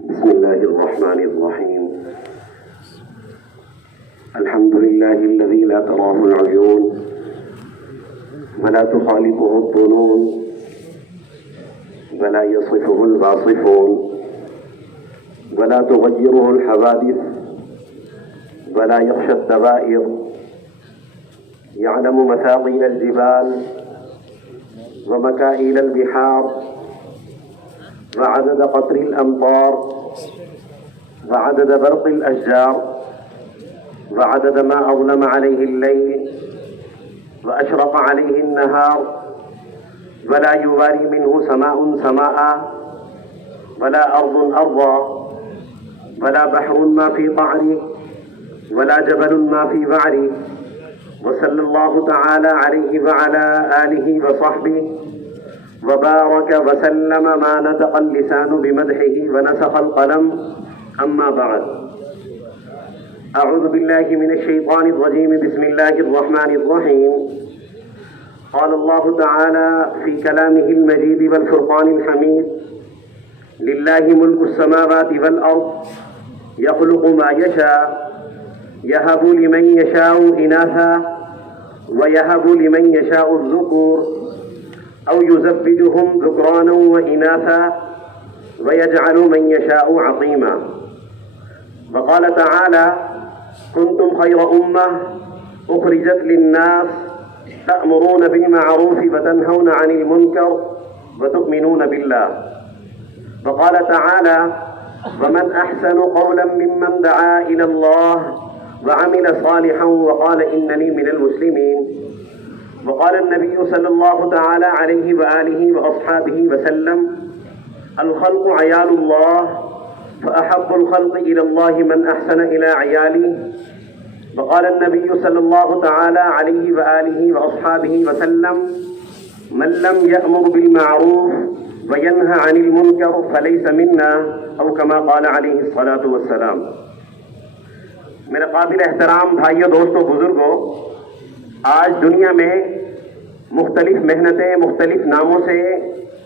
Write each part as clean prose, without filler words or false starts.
بسم الله الرحمن الرحيم. الحمد لله الذي لا تراه العيون ولا تخالفه الظنون ولا يصفه الواصفون ولا تغيره الحوادث ولا يخشى الدوائر، يعلم مثاقيل الجبال ومكائل البحار وعدد قطر الأمطار وعدد برق الأشجار وعدد ما أظلم عليه الليل وأشرق عليه النهار، ولا يواري منه سماء سماء ولا أرض أرضا ولا بحر ما في قعره ولا جبل ما في وعره. وصلى الله تعالى عليه وعلى آله وصحبه وبارك وسلم ما نطق اللسان بمدحه ونسخ القلم. أما بعد، أعوذ بالله من الشيطان الرجيم. بسم الله الرحمن الرحيم. قال الله تعالى في كلامه المجيد والفرقان الحميد: لله ملك السماوات والأرض يخلق ما يشاء يهب لمن يشاء إناثا ويهب لمن يشاء الذكور أو يزوجهم ذكرانا وإناثا ويجعل من يشاء عقيما. وقال تعالى: كنتم خير أمة أخرجت للناس تأمرون بالمعروف وتنهون عن المنكر وتؤمنون بالله. وقال تعالى: ومن أحسن قولا ممن دعا إلى الله وعمل صالحا وقال إنني من المسلمين. وقال النبي صلى الله تعالى عليه وآله وأصحابه وسلم: الخلق عيال الله فأحب الخلق إلى الله من أحسن إلى عياله. وقال النبي صلى الله تعالى عليه وآله وأصحابه وسلم: من لم يأمر بالمعروف وينهى عن المنكر فليس منا، أو كما قال عليه الصلاة والسلام. میرے قابل احترام بھائیوں، دوستوں، بزرگوں، آج دنیا میں مختلف محنتیں مختلف ناموں سے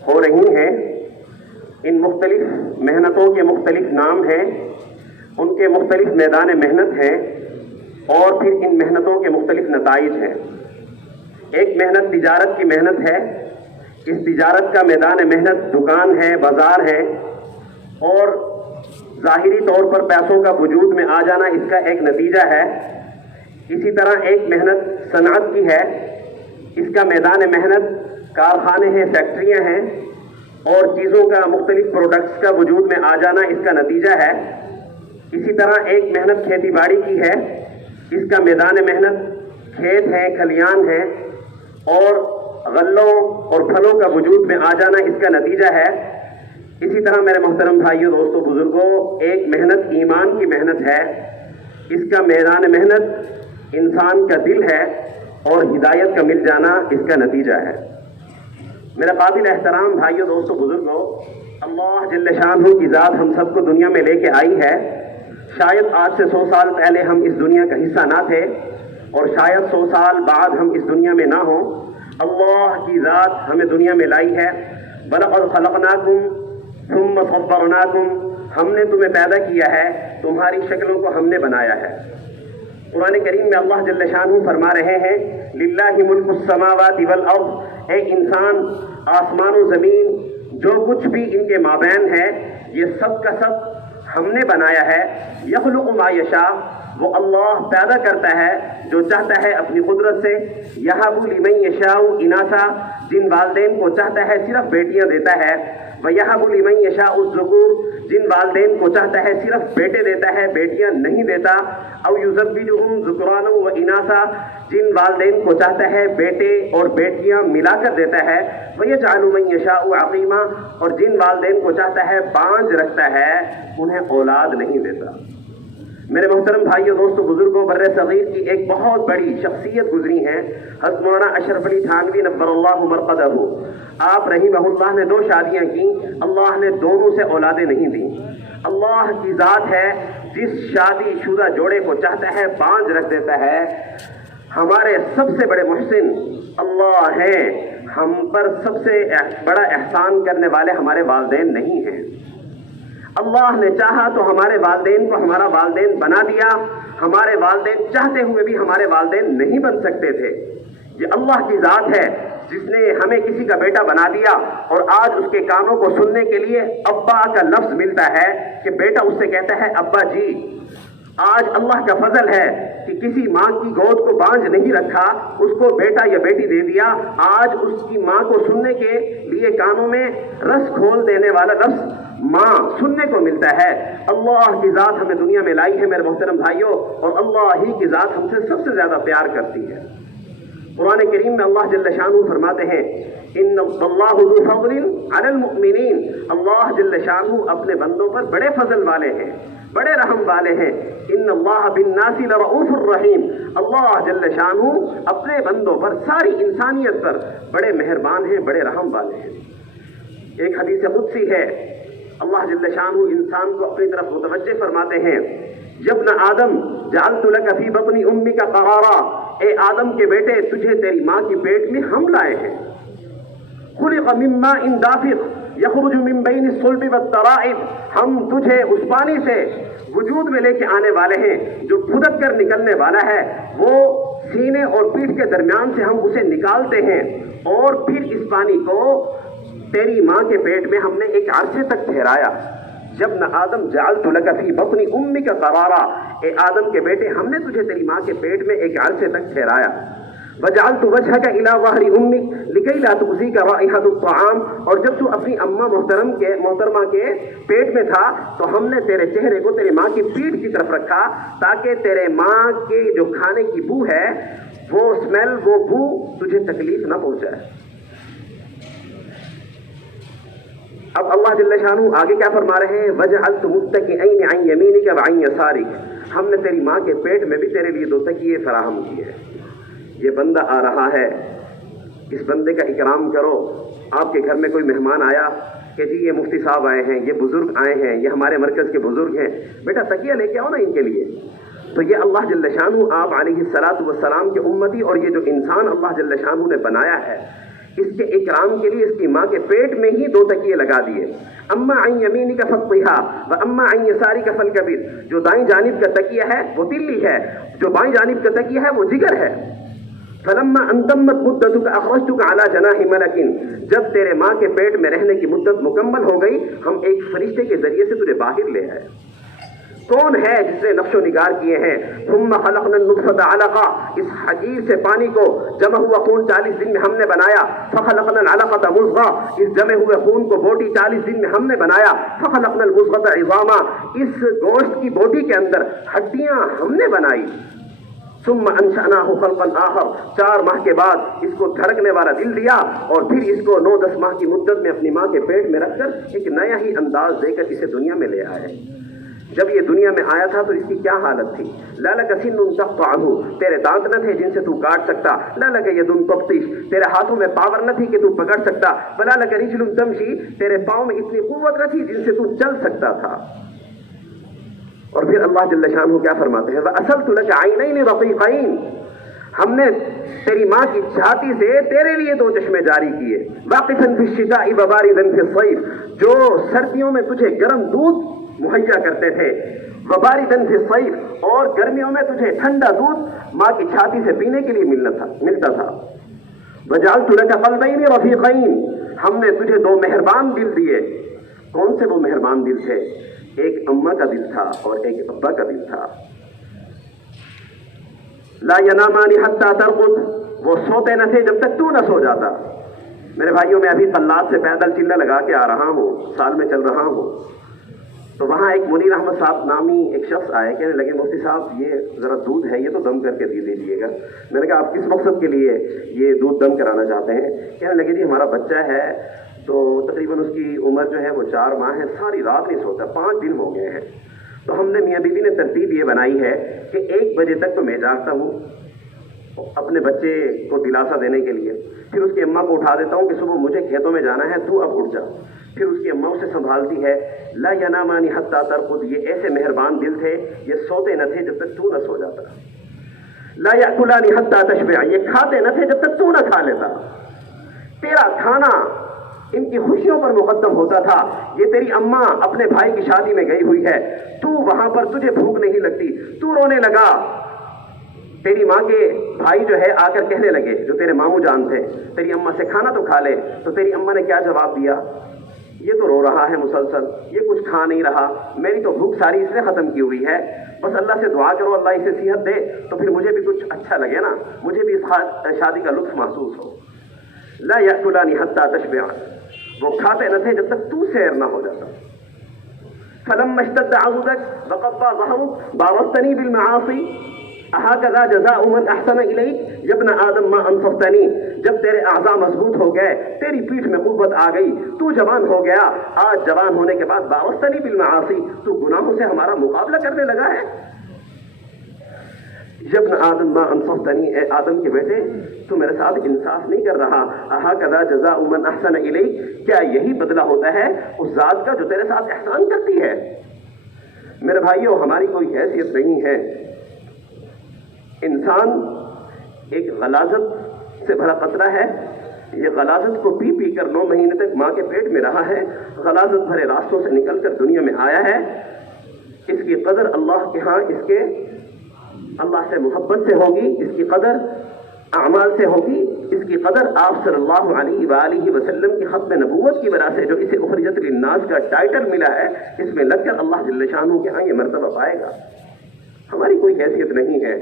ہو رہی ہیں. ان مختلف محنتوں کے مختلف نام ہیں، ان کے مختلف میدان محنت ہیں، اور پھر ان محنتوں کے مختلف نتائج ہیں. ایک محنت تجارت کی محنت ہے. اس تجارت کا میدان محنت دکان ہے، بازار ہے، اور ظاہری طور پر پیسوں کا وجود میں آ جانا اس کا ایک نتیجہ ہے. اسی طرح ایک محنت صنعت کی ہے. اس کا میدان محنت کارخانے ہیں، فیکٹریاں ہیں، اور چیزوں کا مختلف پروڈکٹس کا وجود میں آ جانا اس کا نتیجہ ہے. اسی طرح ایک محنت کھیتی باڑی کی ہے. اس کا میدان محنت کھیت ہے، کھلیان ہے، اور غلوں اور پھلوں کا وجود میں آ جانا اس کا نتیجہ ہے. اسی طرح میرے محترم بھائیوں، دوستوں، بزرگوں، ایک محنت ایمان کی محنت ہے. اس کا میدان محنت انسان کا دل ہے، اور ہدایت کا مل جانا اس کا نتیجہ ہے. میرے قابل احترام بھائیوں، دوستوں، بزرگوں، اللہ جل شانہ کی ذات ہم سب کو دنیا میں لے کے آئی ہے. شاید آج سے 100 سال پہلے ہم اس دنیا کا حصہ نہ تھے، اور شاید 100 سال بعد ہم اس دنیا میں نہ ہوں. اللہ کی ذات ہمیں دنیا میں لائی ہے. وَلَقَدْ خَلَقْنَاكُمْ ثُمَّ صَوَّرْنَاكُمْ. ہم نے تمہیں پیدا کیا ہے، تمہاری شکلوں کو ہم نے بنایا ہے. قرآن کریم میں اللہ جل شانہ فرما رہے ہیں: للہ ملک السماوات والارض. اے انسان، آسمان و زمین جو کچھ بھی ان کے مابین ہے، یہ سب کا سب ہم نے بنایا ہے. یخلق ما یشاء. وہ اللہ پیدا کرتا ہے جو چاہتا ہے اپنی قدرت سے. یہب لمن یشاء اناثا. جن والدین کو چاہتا ہے صرف بیٹیاں دیتا ہے. وَيَهَبُ لِمَن يَشَاءُ الذُّكُورَ. جن والدین کو چاہتا ہے صرف بیٹے دیتا ہے، بیٹیاں نہیں دیتا. أَوْ يُزَوِّجُهُمْ ذُكْرَانًا وَإِنَاثًا. جن والدین کو چاہتا ہے بیٹے اور بیٹیاں ملا کر دیتا ہے. وَيَجْعَلُ مَن يَشَاءُ عَقِيمًا. اور جن والدین کو چاہتا ہے بانجھ رکھتا ہے، انہیں اولاد نہیں دیتا. میرے محترم بھائیوں، دوستوں، بزرگوں، بر صغیر کی ایک بہت بڑی شخصیت گزری ہے، حضرت مولانا اشرف علی تھانوی نور اللہ مرقدہ. آپ رحمہ اللہ نے 2 شادیاں کی. اللہ نے دونوں سے اولادیں نہیں دیں. اللہ کی ذات ہے جس شادی شدہ جوڑے کو چاہتا ہے بانجھ رکھ دیتا ہے. ہمارے سب سے بڑے محسن اللہ ہیں. ہم پر سب سے بڑا احسان کرنے والے ہمارے والدین نہیں ہیں. اللہ نے چاہا تو ہمارے والدین کو ہمارا والدین بنا دیا، ہمارے والدین چاہتے ہوئے بھی ہمارے والدین نہیں بن سکتے تھے۔ یہ اللہ کی ذات ہے جس نے ہمیں کسی کا بیٹا بنا دیا، اور آج اس کے کانوں کو سننے کے لیے ابا کا لفظ ملتا ہے کہ بیٹا اس سے کہتا ہے ابا جی۔ آج اللہ کا فضل ہے کہ کسی ماں کی گود کو بانجھ نہیں رکھا، اس کو بیٹا یا بیٹی دے دیا۔ آج اس کی ماں کو سننے کے لیے کانوں میں رس کھول دینے والا لفظ ماں سننے کو ملتا ہے۔ اللہ کی ذات ہمیں دنیا میں لائی ہے میرے محترم بھائیوں، اور اللہ ہی کی ذات ہم سے سب سے زیادہ پیار کرتی ہے۔ قرآن کریم میں اللہ جل شانہ فرماتے ہیں ان اللہ ذو فضل علی المؤمنین، اللہ جل شانہ اپنے بندوں پر بڑے فضل والے ہیں، بڑے رحم والے ہیں۔ ان اللہ بالناس لرؤوف الرحیم، اللہ جل شانہ اپنے بندوں پر، ساری انسانیت پر بڑے مہربان ہیں، بڑے رحم والے ہیں۔ ایک حدیث قدسی ہے، اللہ جل شانہ انسان کو اپنی طرف متوجہ فرماتے ہیں یا ابن آدم جعلت لک فی بطن امک قرارا، اے آدم کے بیٹے تجھے تیری ماں کی پیٹ میں ہم لائے ہیں۔ خلق من ماء دافق یخرج من بین الصلب والترائب، ہم تجھے اس پانی سے وجود میں لے کے آنے والے ہیں جو پھدک کر نکلنے والا ہے، وہ سینے اور پیٹھ کے درمیان سے ہم اسے نکالتے ہیں، اور پھر اس پانی کو تیری ماں کے پیٹ میں ہم نے ایک عرصے تک ٹھہرایا۔ جب نہ آدم جعلت لک فی بطن امک قرارا، اے آدم کے بیٹے ہم نے تجھے تیری ماں کے پیٹ میں ایک عرصے تک ٹھہرایا۔ وجعلت وجهك الى ظهر امك لكي لا تؤذيك رائحة الطعام، اور جب تو اپنی اماں محترمہ کے پیٹ میں تھا تو ہم نے تیرے چہرے کو تیری ماں کی پیٹھ کی طرف رکھا تاکہ تیرے ماں کے جو کھانے کی بو ہے، وہ اسمیل، وہ بو تجھے تکلیف نہ پہنچائے۔ اب اللہ جل شانہ آگے کیا فرما رہے ہیں؟ وجعلت متکئین عن یمینک وعن یسارک، ہم نے تیری ماں کے پیٹ میں بھی تیرے لیے 2 تکیے فراہم کیے ہیں۔ یہ بندہ آ رہا ہے، اس بندے کا اکرام کرو۔ آپ کے گھر میں کوئی مہمان آیا کہ جی یہ مفتی صاحب آئے ہیں، یہ بزرگ آئے ہیں، یہ ہمارے مرکز کے بزرگ ہیں، بیٹا تکیہ لے کے آؤ نا ان کے لیے۔ تو یہ اللہ جل شانہ آپ علیہ الصلاۃ والسلام کے امتی، اور یہ جو انسان اللہ جل شانہ نے بنایا ہے، اس کے اکرام کے لیے اس کی ماں کے پیٹ میں ہی 2 تکیے لگا دیے۔ اما عن یمینک فاطھها واما عن یسارک فالکبد، جو دائیں جانب کا تکیہ ہے وہ تلی ہے، جو بائیں جانب کا تکیہ ہے وہ جگر ہے۔ فلما انتمت مدتک اخرجتک علی جناح ملک، جب تیرے ماں کے پیٹ میں رہنے کی مدت مکمل ہو گئی، ہم ایک فرشتے کے ذریعے سے تجھے باہر لے آئے۔ کون ہے جس نے نقش و نگار کیے ہیں؟ ثم خلقنا النطفة علقہ، اس حجیر سے پانی کو جمع ہوا خون 40 دن میں ہم نے بنایا۔ فخلقنا العلقة مضغہ، اس جمع ہوئے خون کو بوٹی 40 دن میں ہم نے بنایا۔ فخلقنا المضغة عظاما، اس گوشت کی بوٹی کے اندر ہڈیاں ہم نے بنائی۔ ثم انشأناه خلقا آخر، 4 ماہ کے بعد اس کو دھڑکنے والا دل دیا، اور پھر اس کو 9-10 ماہ کی مدت میں اپنی ماں کے پیٹ میں رکھ کر ایک نیا ہی انداز دے کر اسے دنیا میں لے آئے۔ جب یہ دنیا میں آیا تھا تو اس کی کیا حالت تھی؟ لا لک سن تقطعہ، تیرے دانت نہ تھے جن سے تو کاٹ سکتا۔ لا لک ید تبطش، تیرے ہاتھوں میں پاور نہ تھی کہ تو پکڑ سکتا۔ ولا لک رجل تمشی، تیرے پاؤں میں اتنی قوت نہ تھی جن سے تو چل سکتا تھا۔ اور پھر اللہ جل شانہ کیا فرماتے ہیں؟ وَأَسَلْتُ لَكَ عَيْنَيْنِ رَقِيقَيْن، ہم نے تیری ماں کی چھاتی سے تیرے لیے 2 چشمے جاری کیے۔ وَاقِفًا فِي الشِّتَاءِ وَبَارِدًا فِي الصَّيْفِ، جو سردیوں میں تجھے گرم دودھ مہیا کرتے تھے۔ وَبَارِدًا فِي الصَّيْفِ، اور گرمیوں میں تجھے ٹھنڈا دودھ ماں کی چھاتی سے پینے کے لیے ملتا تھا۔ وَجَعَلْتُ لَكَ قَلْبَيْنِ رَفِيقَيْن، ہم نے تجھے 2 مہربان دل دیے۔ کون سے وہ مہربان دل تھے؟ ایک اماں کا دل تھا اور ایک ابا کا دل تھا۔ لا ینامان حتی ترقد، وہ سوتے نہ تھے جب تک تو نہ سو جاتا۔ میرے بھائیوں، میں ابھی قلات سے پیدل چلہ لگا کے آ رہا ہوں، سال میں چل رہا ہوں، تو وہاں ایک منیر احمد صاحب نامی ایک شخص آئے، کہنے لگے مفتی صاحب یہ ذرا دودھ ہے، یہ تو دم کر کے دے دیجیے گا۔ میں نے کہا آپ کس مقصد کے لیے یہ دودھ دم کرانا چاہتے ہیں؟ کہنے لگے جی ہمارا بچہ ہے تو تقریباً اس کی عمر جو ہے وہ 4 ماہ ہے، ساری رات نہیں سوتا، 5 دن ہو گئے ہیں۔ تو ہم نے میاں بیوی نے ترتیب یہ بنائی ہے کہ 1 بجے تک تو میں جاگتا ہوں اپنے بچے کو دلاسا دینے کے لیے، پھر اس کی اماں کو اٹھا دیتا ہوں کہ صبح مجھے کھیتوں میں جانا ہے، تو اب اٹھ جا۔ پھر اس کی اماں اسے سنبھالتی ہے۔ لا ینامان حتی ترقد، یہ ایسے مہربان دل تھے، یہ سوتے نہ تھے جب تک تو نہ سو جاتا۔ لا یأکلان حتی تشبع، یہ کھاتے نہ تھے جب تک تو نہ کھا لیتا۔ تیرا کھانا ان کی خوشیوں پر مقدم ہوتا تھا. یہ تیری اماں اپنے بھائی کی شادی میں گئی ہوئی ہے, تو وہاں پر تجھے بھوک نہیں لگتی, تو رونے لگا. تیری ماں کے بھائی جو ہے آ کر کہنے لگے, جو تیرے ماموں جان تھے, تیری اماں سے کھانا تو کھا لے. تو تیری اماں نے کیا جواب دیا؟ یہ تو رو رہا ہے مسلسل, یہ کچھ کھا نہیں رہا, میری تو بھوک ساری اس نے ختم کی ہوئی ہے, بس اللہ سے دعا کرو اللہ اسے صحت دے تو پھر مجھے بھی کچھ اچھا لگے نا, مجھے بھی اس شادی کا لطف محسوس ہو. لا یأکلانی حتی تشبع, وہ کھاتے نہ تھے جب تک تو سیر نہ ہو جاتا. فلما اشتد عضدك وقضى ظهرك بارزتني بالمعاصي اهكذا جزاء من احسن اليك يا ابن آدم ما انصفتني. جب تیرے اعضاء مضبوط ہو گئے, تیری پیٹھ میں قوت آ گئی, تو جوان ہو گیا, آج جوان ہونے کے بعد بارزتني بالمعاصي, تو گناہوں سے ہمارا مقابلہ کرنے لگا ہے. یا ابن آدم ما انصفتنی, اے آدم کے بیٹے تو میرے ساتھ انصاف نہیں کر رہا. اہکذا جزاء من احسن الیک, کیا یہی بدلہ ہوتا ہے اس ذات کا جو تیرے ساتھ احسان کرتی ہے؟ میرے بھائیوں, ہماری کوئی حیثیت نہیں ہے. انسان ایک غلاظت سے بھرا قطرہ ہے. یہ غلاظت کو پی پی کر 9 مہینے تک ماں کے پیٹ میں رہا ہے, غلاظت بھرے راستوں سے نکل کر دنیا میں آیا ہے. اس کی قدر اللہ کے ہاں اس کے اللہ سے محبت سے ہوگی, اس کی قدر اعمال سے ہوگی, اس کی قدر آپ صلی اللہ علیہ وآلہ وسلم کی ختم نبوت کی وجہ سے جو اسے اخرجت للناس کا ٹائٹل ملا ہے, اس میں لگ کر اللہ جل شانہ کے ہاں یہ مرتبہ پائے گا. ہماری کوئی حیثیت نہیں ہے.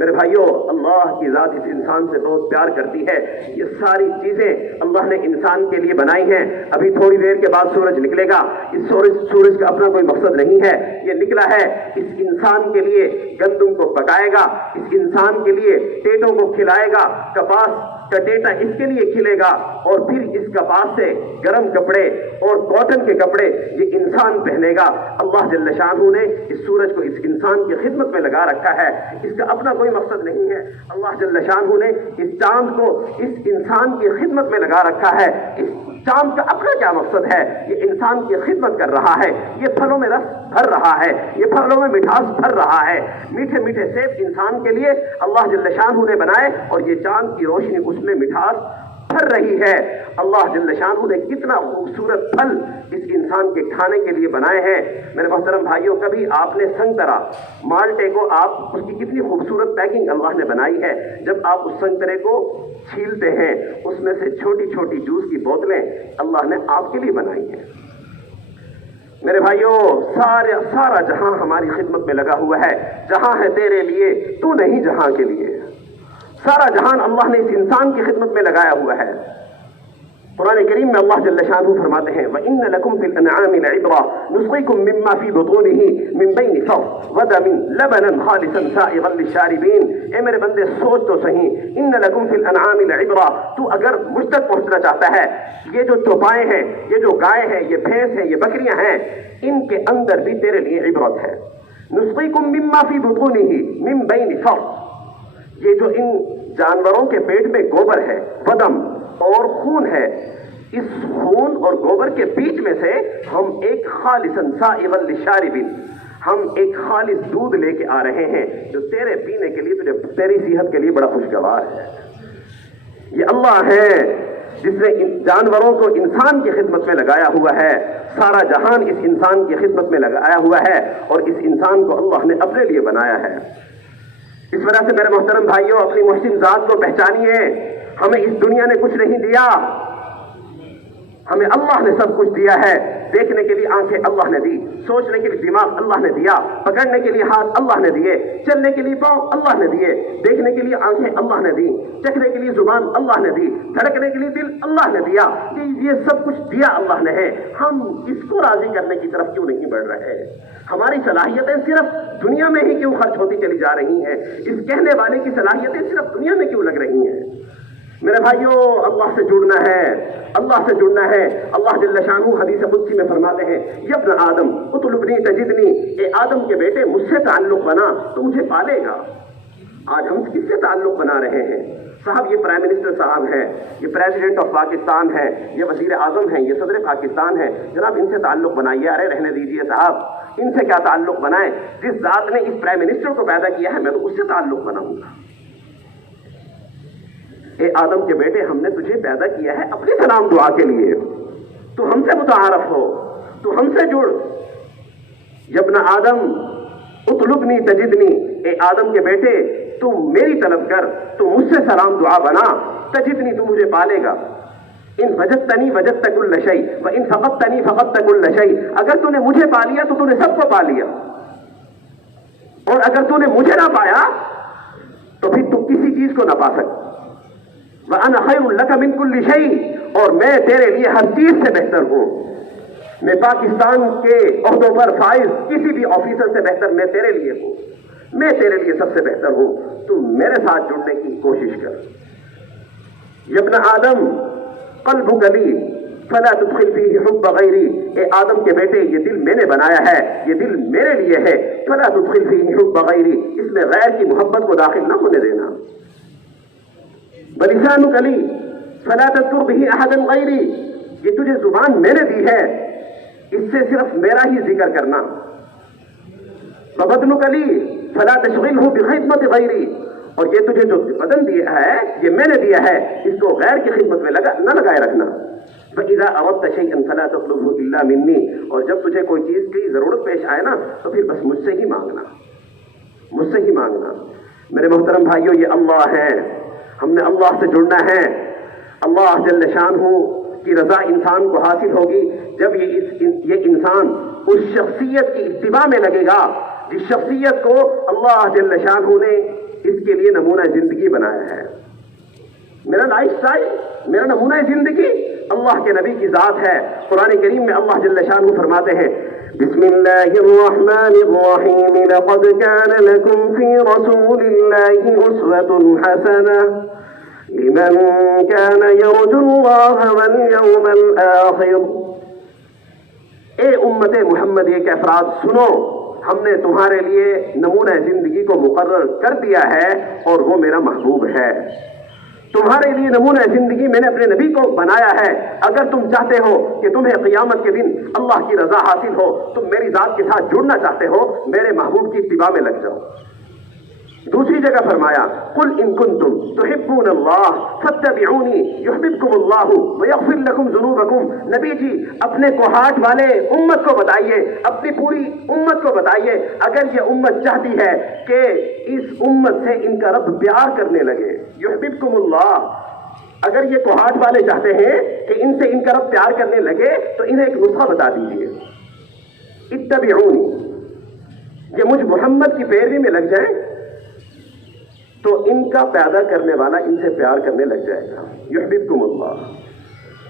میرے بھائیوں, اللہ کی ذات اس انسان سے بہت پیار کرتی ہے. یہ ساری چیزیں اللہ نے انسان کے لیے بنائی ہیں. ابھی تھوڑی دیر کے بعد سورج نکلے گا. اس سورج کا اپنا کوئی مقصد نہیں ہے, یہ نکلا ہے اس انسان کے لیے گندم کو پکائے گا, اس انسان کے لیے ٹیٹوں کو کھلائے گا, کپاس کا ٹیٹا اس کے لیے کھلے گا, اور پھر اس کپاس سے گرم کپڑے اور کاٹن کے کپڑے یہ انسان پہنے گا. اللہ جل شانہ نے اس سورج کو اس انسان کی خدمت میں لگا رکھا ہے, اس کا اپنا کوئی مقصد نہیں ہے. اللہ جل شانہ نے اس چاند کو اس انسان کی خدمت میں لگا رکھا ہے. اس چاند کا اپنا کیا مقصد ہے؟ یہ انسان کی خدمت کر رہا ہے, یہ پھلوں میں رس بھر رہا ہے, یہ پھلوں میں مٹھاس بھر رہا ہے. میٹھے میٹھے سیب انسان کے لیے اللہ جل شانہ نے بنائے, اور یہ چاند کی روشنی اس میں مٹھاس بھر رہی ہے. اللہ جل شانہ نے کتنا خوبصورت پھل اس انسان کے کھانے کے لیے بنائے ہیں. میرے محترم بھائیوں, کبھی آپ نے سنگترا مالٹے کو, آپ اس کی کتنی خوبصورت پیکنگ اللہ نے بنائی ہے. جب آپ اس سنگترے کو چھیلتے ہیں, اس میں سے چھوٹی چھوٹی جوس کی بوتلیں اللہ نے آپ کے لیے بنائی ہیں. میرے بھائیوں, سارا جہاں ہماری خدمت میں لگا ہوا ہے. جہاں ہے تیرے لیے, تو نہیں جہاں کے لیے. سارا جہان اللہ نے اس انسان کی خدمت میں لگایا ہوا ہے. قرآن کریم میں اللہ جل شانہ فرماتے ہیں, وَإِنَّ لَكُمْ فِي الْأَنْعَامِ لَعِبْرَةً نُسْقِيكُم مِّمَّا فِي بُطُونِهِ مِن بَيْنِ فَرْثٍ وَدَمٍ لَبَنًا خَالِصًا سَائِغًا لِّلشَّارِبِينَ. اے میرے بندے سوچ تو صحیح, إِنَّ لَكُمْ فِي الْأَنْعَامِ لَعِبْرَةً, تو اگر مجھ تک پہنچنا چاہتا ہے, یہ جو چوپائے ہیں, یہ جو گائے ہیں, یہ بھینس ہیں, یہ بکریاں ہیں, ان کے اندر بھی تیرے لیے عبرت ہے. نُسْقِيكُم مِّمَّا فِي بُطُونِهِ مِن بَيْنِ فَرْثٍ, یہ جو ان جانوروں کے پیٹ میں گوبر ہے, ودم اور خون ہے, اس خون اور گوبر کے بیچ میں سے ہم ایک خالصاً سائغاً للشاربین, ہم ایک خالص دودھ لے کے آ رہے ہیں جو تیرے پینے کے لیے, تجھے تیری صحت کے لیے بڑا خوشگوار ہے. یہ اللہ ہے جس نے جانوروں کو انسان کی خدمت میں لگایا ہوا ہے. سارا جہان اس انسان کی خدمت میں لگایا ہوا ہے, اور اس انسان کو اللہ نے اپنے لیے بنایا ہے. اس وجہ سے میرے محترم بھائیوں, اپنی محسن ذات کو پہچانیے. ہمیں اس دنیا نے کچھ نہیں دیا, ہمیں اللہ نے سب کچھ دیا ہے. دیکھنے کے لیے آنکھیں اللہ نے دی, سوچنے کے لیے دماغ اللہ نے دیا, پکڑنے کے لیے ہاتھ اللہ نے دیے, چلنے کے لیے پاؤں اللہ نے دیے, دیکھنے کے لیے آنکھیں اللہ نے دی, چکھنے کے لیے زبان اللہ نے دی, دھڑکنے کے لیے دل اللہ نے دیا. یہ سب کچھ دیا اللہ نے ہے. ہم اس کو راضی کرنے کی طرف کیوں نہیں بڑھ رہے؟ ہماری صلاحیتیں صرف دنیا میں ہی کیوں خرچ ہوتی چلی جا رہی ہیں؟ اس کہنے والے کی صلاحیتیں صرف دنیا میں کیوں لگ رہی ہیں؟ میرے بھائیوں, اللہ سے جڑنا ہے, اللہ سے جڑنا ہے. اللہ جل شانہ حدیث قدسی میں فرماتے ہیں, یا ابن آدم اطلبنی تجدنی, اے آدم کے بیٹے مجھ سے تعلق بنا تو مجھے پالے گا. آج ہم کس سے تعلق بنا رہے ہیں؟ صاحب یہ پرائم منسٹر صاحب ہیں, یہ پریزیڈنٹ آف پاکستان ہے, یہ وزیر اعظم ہیں, یہ صدر پاکستان ہے, جناب ان سے تعلق بنائیے. ارے رہنے دیجئے صاحب, ان سے کیا تعلق بنائیں؟ جس ذات نے اس پرائم منسٹر کو پیدا کیا ہے, میں تو اس سے تعلق بناؤں گا. اے آدم کے بیٹے, ہم نے تجھے پیدا کیا ہے اپنی سلام دعا کے لیے. تو ہم سے متعارف ہو، تو ہم سے جڑ۔ یبن آدم اطلبنی تجدنی، اے آدم کے بیٹے تو میری طلب کر، تو مجھ سے سلام دعا بنا، تجدنی تو مجھے پالے گا۔ ان وجدتنی وجدت کل شیء وان فقدتنی فقدت کل شیء، اگر تو نے مجھے پا لیا تو تو نے سب کو پا لیا، اور اگر تو نے مجھے نہ پایا تو پھر تو کسی چیز کو نہ پا سکتا۔ وانا خیر لک من کل شیء، اور میں تیرے لیے ہر چیز سے بہتر ہوں۔ میں پاکستان کے عہدوں پر فائز کسی بھی آفیسر سے بہتر میں تیرے لیے ہوں، میں تیرے لیے سب سے بہتر ہوں، تو میرے ساتھ جڑنے کی کوشش کر۔ یبن آدم قلبک لی فلا تدخل فیہ حب غیری، اے آدم کے بیٹے یہ دل میں نے بنایا ہے، یہ دل میرے لیے ہے، فلا تدخل فیہ حب غیری، اس میں غیر کی محبت کو داخل نہ ہونے دینا۔ ولسانک لی فلا تذکر بہ احدا غیری، یہ تجھے زبان میں نے دی ہے، اس سے صرف میرا ہی ذکر کرنا۔ وبدنک لی فلا تشغلہ بخدمت غیری، اور یہ تجھے جو بدن دیا ہے یہ میں نے دیا ہے، اس کو غیر کی خدمت میں نہ لگائے رکھنا۔ فَإِذَا أَرَدْتَ شَيْئًا فَلَا تَطْلُبْهُ إِلَّا مِنِّي، اور جب تجھے کوئی چیز کی ضرورت پیش آئے نا تو پھر بس مجھ سے ہی مانگنا، مجھ سے ہی مانگنا۔ میرے محترم بھائیوں، یہ اللہ ہے، ہم نے اللہ سے جڑنا ہے۔ اللہ جل شانہ کی رضا انسان کو حاصل ہوگی جب یہ انسان اس شخصیت کی اتباع میں لگے گا جس شخصیت کو اللہ جل شانہ نے اس کے لیے نمونہ زندگی بنایا ہے۔ میرا لائف سٹائل، میرا نمونہ زندگی اللہ کے نبی کی ذات ہے۔ قرآن کریم میں اللہ جل شانہ فرماتے ہیں، بسم اللہ الرحمن الرحیم، لقد كان لكم في رسول الله أسوة حسنة لمن كان يرجو الله واليوم الآخر۔ اے امت محمد کے افراد سنو، ہم نے تمہارے لیے نمونہ زندگی کو مقرر کر دیا ہے اور وہ میرا محبوب ہے۔ تمہارے لیے نمونہ زندگی میں نے اپنے نبی کو بنایا ہے۔ اگر تم چاہتے ہو کہ تمہیں قیامت کے دن اللہ کی رضا حاصل ہو، تم میری ذات کے ساتھ جڑنا چاہتے ہو، میرے محبوب کی اتباع میں لگ جاؤ۔ دوسری جگہ فرمایا، قل ان کنتم تحبون اللہ فاتبعونی یحببکم اللہ ویغفر لکم ذنوبکم۔ نبی جی اپنے کوہاٹ والے امت کو بتائیے، اپنی پوری امت کو بتائیے، اگر یہ امت چاہتی ہے کہ اس امت سے ان کا رب پیار کرنے لگے، یحببکم اللہ، اگر یہ کوہاٹ والے چاہتے ہیں کہ ان سے ان کا رب پیار کرنے لگے تو انہیں ایک نسخہ بتا دیجیے، اتبعونی، یہ مجھ محمد کی پیروی میں لگ جائیں تو ان کا پیدا کرنے والا ان سے پیار کرنے لگ جائے گا۔ یحببکم اللہ۔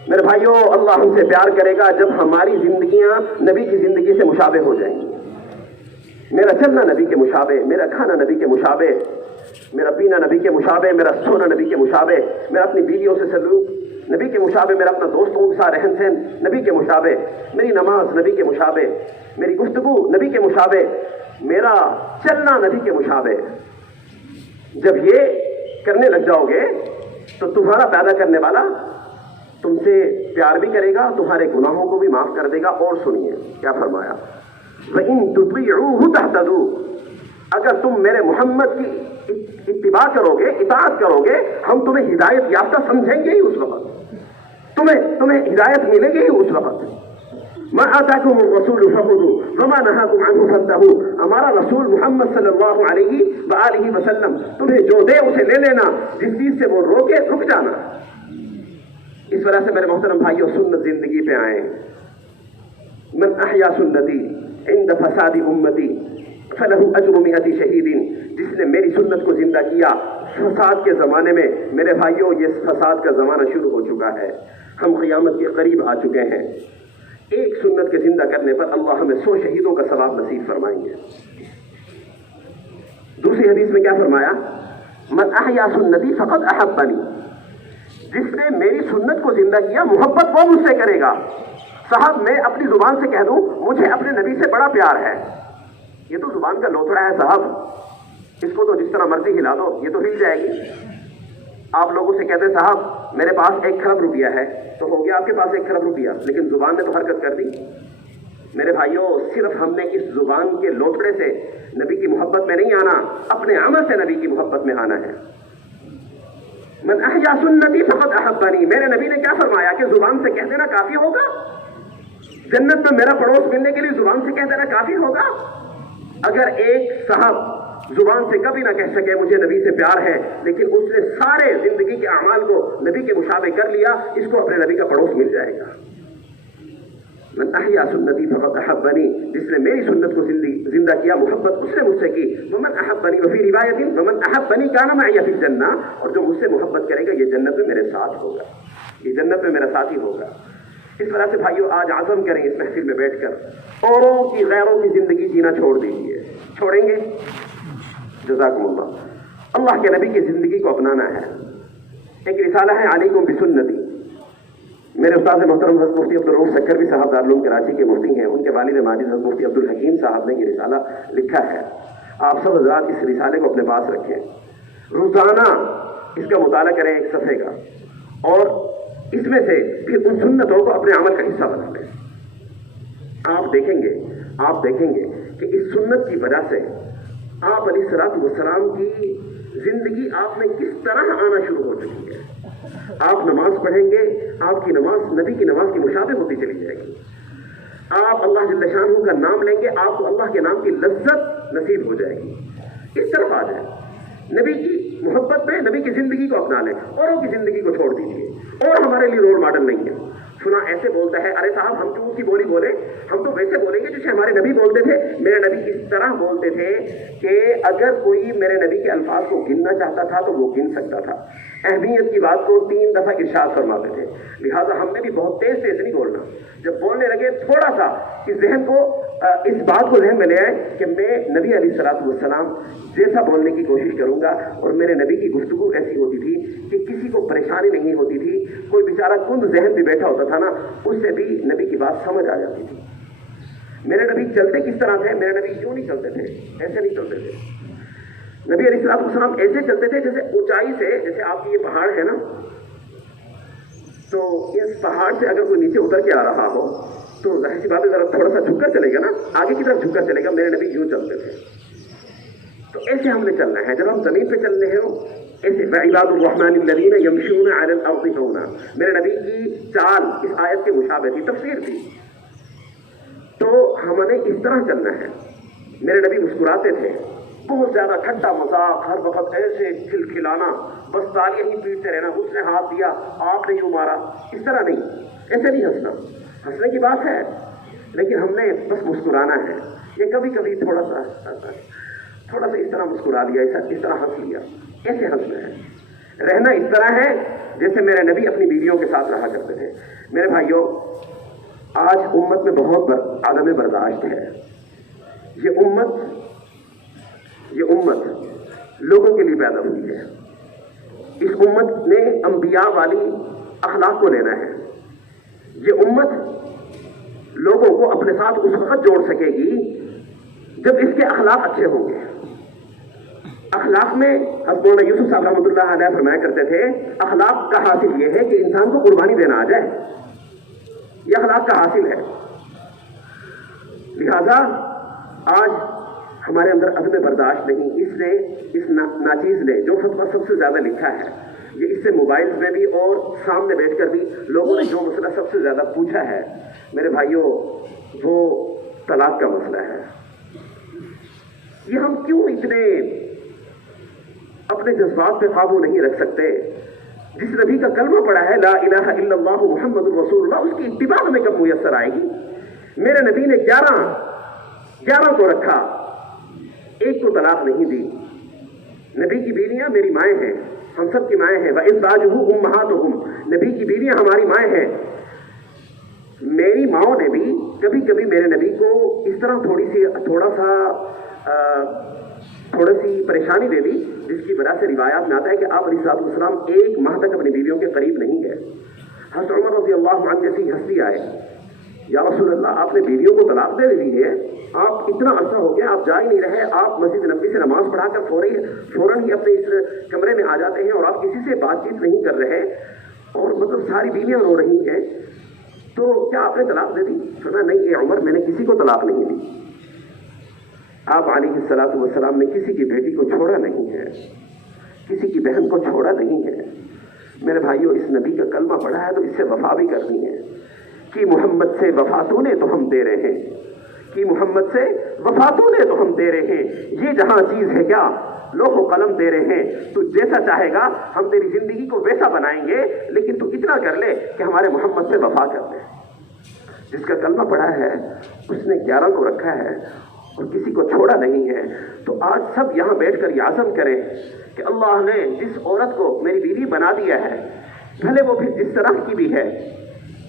میرے بھائیوں، اللہ ہم سے پیار کرے گا جب ہماری زندگیاں نبی کی زندگی سے مشابہ ہو جائیں گی۔ میرا چلنا نبی کے مشابہ، میرا کھانا نبی کے مشابہ، میرا پینا نبی کے مشابہ، میرا سونا نبی کے مشابہ، میرا اپنی بیویوں سے سلوک نبی کے مشابہ، میرا اپنا دوستوں کے ساتھ رہن سہن نبی کے مشابہ، میری نماز نبی کے مشابہ، میری گفتگو نبی کے مشابہ، میرا چلنا نبی کے مشابہ۔ جب یہ کرنے لگ جاؤ گے تو تمہارا پیدا کرنے والا تم سے پیار بھی کرے گا، تمہارے گناہوں کو بھی معاف کر دے گا۔ اور سنیے کیا فرمایا، وَإِن تُطِيعُوهُ تَهْتَدُوا، اگر تم میرے محمد کی اتباع کرو گے، اطاعت کرو گے، ہم تمہیں ہدایت یافتہ سمجھیں گے ہی اس وقت، تمہیں ہدایت ملے گی ہی اس وقت۔ ما آتاکم الرسول فخذوه وما نهاکم عنه فانتهوا، ہمارا رسول محمد صلی اللہ علیہ وآلہ وسلم تمہیں جو دے اسے لے لینا، جس چیز سے وہ روکے رک جانا۔ اس وجہ سے میرے محترم بھائیوں، سنت زندگی پہ آئیں۔ من احیا سنتی عند فساد امتی فلہ اجر 100 شہید، جس نے میری سنت کو زندہ کیا فساد کے زمانے میں۔ میرے بھائیوں، یہ فساد کا زمانہ شروع ہو چکا ہے، ہم قیامت کے قریب آ چکے ہیں۔ ایک سنت کے زندہ کرنے پر اللہ ہمیں 100 شہیدوں کا ثواب نصیب فرمائیں گے۔ دوسری حدیث میں کیا فرمایا، من احیا سنتی فقد احبنی، جس نے میری سنت کو زندہ کیا محبت وہ مجھ سے کرے گا۔ صاحب میں اپنی زبان سے کہہ دوں مجھے اپنے نبی سے بڑا پیار ہے، یہ تو زبان کا لوتھڑا ہے صاحب، اس کو تو جس طرح مرضی ہلا دو یہ تو ہل جائے گی۔ آپ لوگوں سے کہتے ہیں صاحب میرے پاس 1 کھرب روپیہ ہے، تو ہو گیا آپ کے پاس 1 کھرب روپیہ، لیکن زبان نے تو حرکت کر دی۔ میرے بھائیوں، صرف ہم نے اس زبان کے لوتھڑے سے نبی کی محبت میں نہیں آنا، اپنے عمل سے نبی کی محبت میں آنا ہے۔ من احیا سنتی فقد احبنی. میرے نبی نے کیا فرمایا کہ زبان سے کہہ دینا کافی ہوگا؟ جنت میں میرا پڑوس ملنے کے لیے زبان سے کہہ دینا کافی ہوگا؟ اگر ایک صاحب زبان سے کبھی نہ کہہ سکے مجھے نبی سے پیار ہے، لیکن اس نے سارے زندگی کے اعمال کو نبی کے مشابہ کر لیا، اس کو اپنے نبی کا پڑوس مل جائے گا. من احیا سنتی فقد احبنی، جس نے میری سنت کو زندہ کیا، محبت اس نے مجھ سے کی. ومن احبنی وفی روایت ومن احبنی کان معی فی الجنہ، اور جو مجھ سے محبت کرے گا یہ جنت میں میرے ساتھ ہوگا، یہ جنت میں میرا ساتھی ہوگا. اس طرح سے بھائیو آج عزم کریں اس محفل میں بیٹھ کر اوروں کی غیروں کی زندگی جینا چھوڑ دیجیے. چھوڑیں گے؟ جزاکم اللہ. اللہ کے نبی کی زندگی کو اپنانا ہے. ایک رسالہ ہے علیکم بسنتی. میرے استاد محترم حضرت مفتی عبدالرؤف سکروی صاحب دارالعلوم کراچی کے مفتی ہیں، ان کے والد ماجد حضرت مفتی عبدالحکیم صاحب نے یہ رسالہ لکھا ہے. آپ سب حضرات اس رسالے کو اپنے پاس رکھیں، روزانہ اس کا مطالعہ کریں ایک صفحے کا، اور اس میں سے پھر ان سنتوں کو اپنے عمل کا حصہ بنا لیں. آپ دیکھیں گے کہ اس سنت کی وجہ سے آپ علیہ الصلوۃ والسلام کی زندگی آپ میں کس طرح آنا شروع ہو چکی ہے. آپ نماز پڑھیں گے، آپ کی نماز نبی کی نماز کی مشابہ ہوتی چلی جائے گی. آپ اللہ جل شانہ کا نام لیں گے، آپ کو اللہ کے نام کی لذت نصیب ہو جائے گی. اس طرف آ جائے، نبی کی محبت میں نبی کی زندگی کو اپنا لیں، اوروں کی زندگی کو چھوڑ دیجیے. اور ہمارے لیے رول ماڈل نہیں ہے. سنا ایسے بولتا ہے، ارے صاحب ہم کیوں اس کی بولی بولے، ہم تو ویسے بولیں گے جیسے ہمارے نبی بولتے تھے. میرے نبی اس طرح بولتے تھے کہ اگر کوئی میرے نبی کے الفاظ کو گننا چاہتا تھا تو وہ گن سکتا تھا. اہمیت کی بات کو 3 دفعہ ارشاد فرماتے تھے. لہٰذا ہم نے بھی بہت تیز نہیں بولنا. جب بولنے لگے تھوڑا سا اس بات کو ذہن میں لے آئے کہ میں نبی علیہ الصلوۃ والسلام جیسا بولنے کی کوشش کروں گا. اور میرے نبی کی گفتگو ایسی ہوتی تھی کہ کسی کو پریشانی نہیں ہوتی تھی. کوئی بیچارہ کند ذہن بھی بیٹھا ہوتا تھا نا، اس سے بھی نبی کی بات سمجھ آ جاتی تھی. میرے نبی چلتے کس طرح تھے؟ میرے نبی کیوں نہیں چلتے تھے؟ ایسے نہیں چلتے تھے. نبی علیہ الصلوۃ والسلام ایسے چلتے تھے جیسے اونچائی سے، جیسے آپ کی یہ پہاڑ ہے نا، تو اس پہاڑ سے اگر کوئی نیچے اتر کے آ رہا ہو تو ظاہر سی بات ہے ذرا تھوڑا سا جھک کر چلے گا نا، آگے کی طرف جھک کر چلے گا. میرے نبی یوں چلتے تھے. تو ایسے ہم نے چلنا ہے. جب ہم زمین پہ چل رہے ہو ایسے وعباد الرحمن الذین یمشون علی الارض ہونا، میرے نبی کی چال اس آیت کے مشابہ تھی، تفسیر تھی. تو ہم نے اس طرح چلنا ہے. میرے نبی مسکراتے تھے، بہت زیادہ ٹھٹا مذاق، ہر وقت ایسے کھلکھلانا، بس تالیاں ہی پیٹتے رہنا. اس نے ہاتھ دیا، آپ نے یوں مارا، اس طرح نہیں. ایسے نہیں ہنسنا. ہنسنے کی بات ہے لیکن ہم نے بس مسکرانا ہے. یہ کبھی کبھی تھوڑا سا اس طرح مسکرا لیا، اس طرح ہنس لیا. ایسے ہنسنا ہے. رہنا اس طرح ہے جیسے میرے نبی اپنی بیویوں کے ساتھ رہا کرتے تھے. میرے بھائیوں، آج امت میں بہت عدم برداشت ہے. یہ امت لوگوں کے لیے پیدا ہوئی ہے. اس امت نے انبیاء والی اخلاق کو لینا ہے. یہ امت لوگوں کو اپنے ساتھ اس وقت جوڑ سکے گی جب اس کے اخلاق اچھے ہوں گے. اخلاق میں حضرت مولانا یوسف صاحب رحمۃ اللہ علیہ فرمایا کرتے تھے، اخلاق کا حاصل یہ ہے کہ انسان کو قربانی دینا آ جائے. یہ اخلاق کا حاصل ہے. لہذا آج ہمارے اندر عدم برداشت نہیں. اس ناچیز نے جو فتویٰ سب سے زیادہ لکھا ہے، یہ اس سے موبائل میں بھی اور سامنے بیٹھ کر بھی لوگوں نے جو مسئلہ سب سے زیادہ پوچھا ہے میرے بھائیوں، وہ طلاق کا مسئلہ ہے. یہ ہم کیوں اتنے اپنے جذبات پہ قابو نہیں رکھ سکتے؟ جس نبی کا کلمہ پڑا ہے لا الہ الا اللہ محمد رسول اللہ، اس کی اتباع ہمیں کب میسر آئے گی؟ میرے نبی نے 11 کو رکھا، ایک کو طلاق نہیں دی. نبی کی بیویاں میری مائیں ہیں، ہم سب کی مائیں ہیں. وَإِزْوَاجُهُ أُمَّهَاتُهُمْ، نبی کی بیویاں ہماری مائیں ہیں. میری ماؤں نے بھی کبھی کبھی میرے نبی کو اس طرح تھوڑی سی پریشانی دے دی، جس کی وجہ سے روایات میں آتا ہے کہ آپ علیہ الصلوۃ والسلام 1 ماہ تک اپنی بیویوں کے قریب نہیں گئے. حضرت عمر رضی اللہ عنہ جیسی ہستی آئے، یا رسول اللہ آپ نے بیویوں کو طلاق دے دی ہے، آپ اتنا عرصہ ہو گیا آپ جا ہی نہیں رہے، آپ مسجد نبوی سے نماز پڑھا کر فوراً ہی اپنے اس کمرے میں آ جاتے ہیں اور آپ کسی سے بات چیت نہیں کر رہے، اور مطلب ساری بیویاں رو رہی ہیں، تو کیا آپ نے طلاق دے دی؟ سنا نہیں اے عمر، میں نے کسی کو طلاق نہیں دی. آپ علیہ الصلوۃ والسلام نے کسی کی بیٹی کو چھوڑا نہیں ہے، کسی کی بہن کو چھوڑا نہیں ہے. میرے بھائیوں اس نبی کا کلمہ پڑھا ہے تو اس سے وفا بھی کرنی ہے کہ محمد سے وفا تو نے تو ہم دے رہے ہیں، کہ محمد سے وفا تو نے تو ہم دے رہے ہیں، یہ جہاں چیز ہے کیا لوح و قلم دے رہے ہیں، تو جیسا چاہے گا ہم تیری زندگی کو ویسا بنائیں گے، لیکن تو اتنا کر لے کہ ہمارے محمد سے وفا کر لے۔ جس کا کلمہ پڑھا ہے اس نے 11 کو رکھا ہے اور کسی کو چھوڑا نہیں ہے۔ تو آج سب یہاں بیٹھ کر یہ عزم کریں کہ اللہ نے جس عورت کو میری بیوی بنا دیا ہے، بھلے وہ پھر جس طرح کی بھی ہے،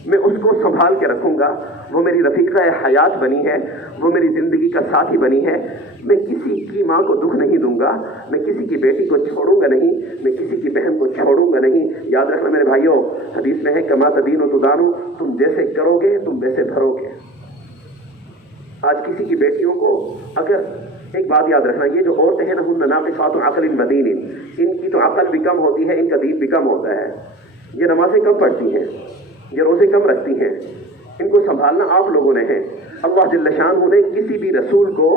میں اس کو سنبھال کے رکھوں گا، وہ میری رفیقہ حیات بنی ہے، وہ میری زندگی کا ساتھی بنی ہے، میں کسی کی ماں کو دکھ نہیں دوں گا، میں کسی کی بیٹی کو چھوڑوں گا نہیں، میں کسی کی بہن کو چھوڑوں گا نہیں۔ یاد رکھنا میرے بھائیوں، حدیث میں ہے کما تدین و تدانو، تم جیسے کرو گے تم ویسے بھرو گے۔ آج کسی کی بیٹیوں کو اگر ایک بات یاد رکھنا، یہ جو عورتیں ہیں نا ہن ناقصات عقل بدین، ان کی تو عقل بھی کم ہوتی ہے، ان کا دین بھی کم ہوتا ہے، یہ نمازیں کم پڑھتی ہیں، یہ روزے کم رکھتی ہیں، ان کو سنبھالنا آپ لوگوں نے ہے۔ اللہ جل شانہ نے کسی بھی رسول کو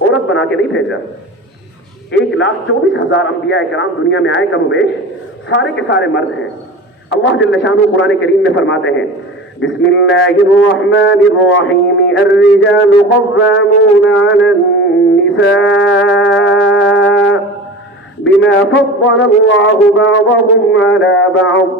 عورت بنا کے نہیں بھیجا۔ 1,24,000 انبیاء کرام دنیا میں آئے، کم و بیش سارے کے سارے مرد ہیں۔ اللہ جل شانہ قرآن کریم میں فرماتے ہیں بسم اللہ الرحمن الرحیم الرجال قوامون علی النساء بما فضل اللہ بعضهم علی بعض۔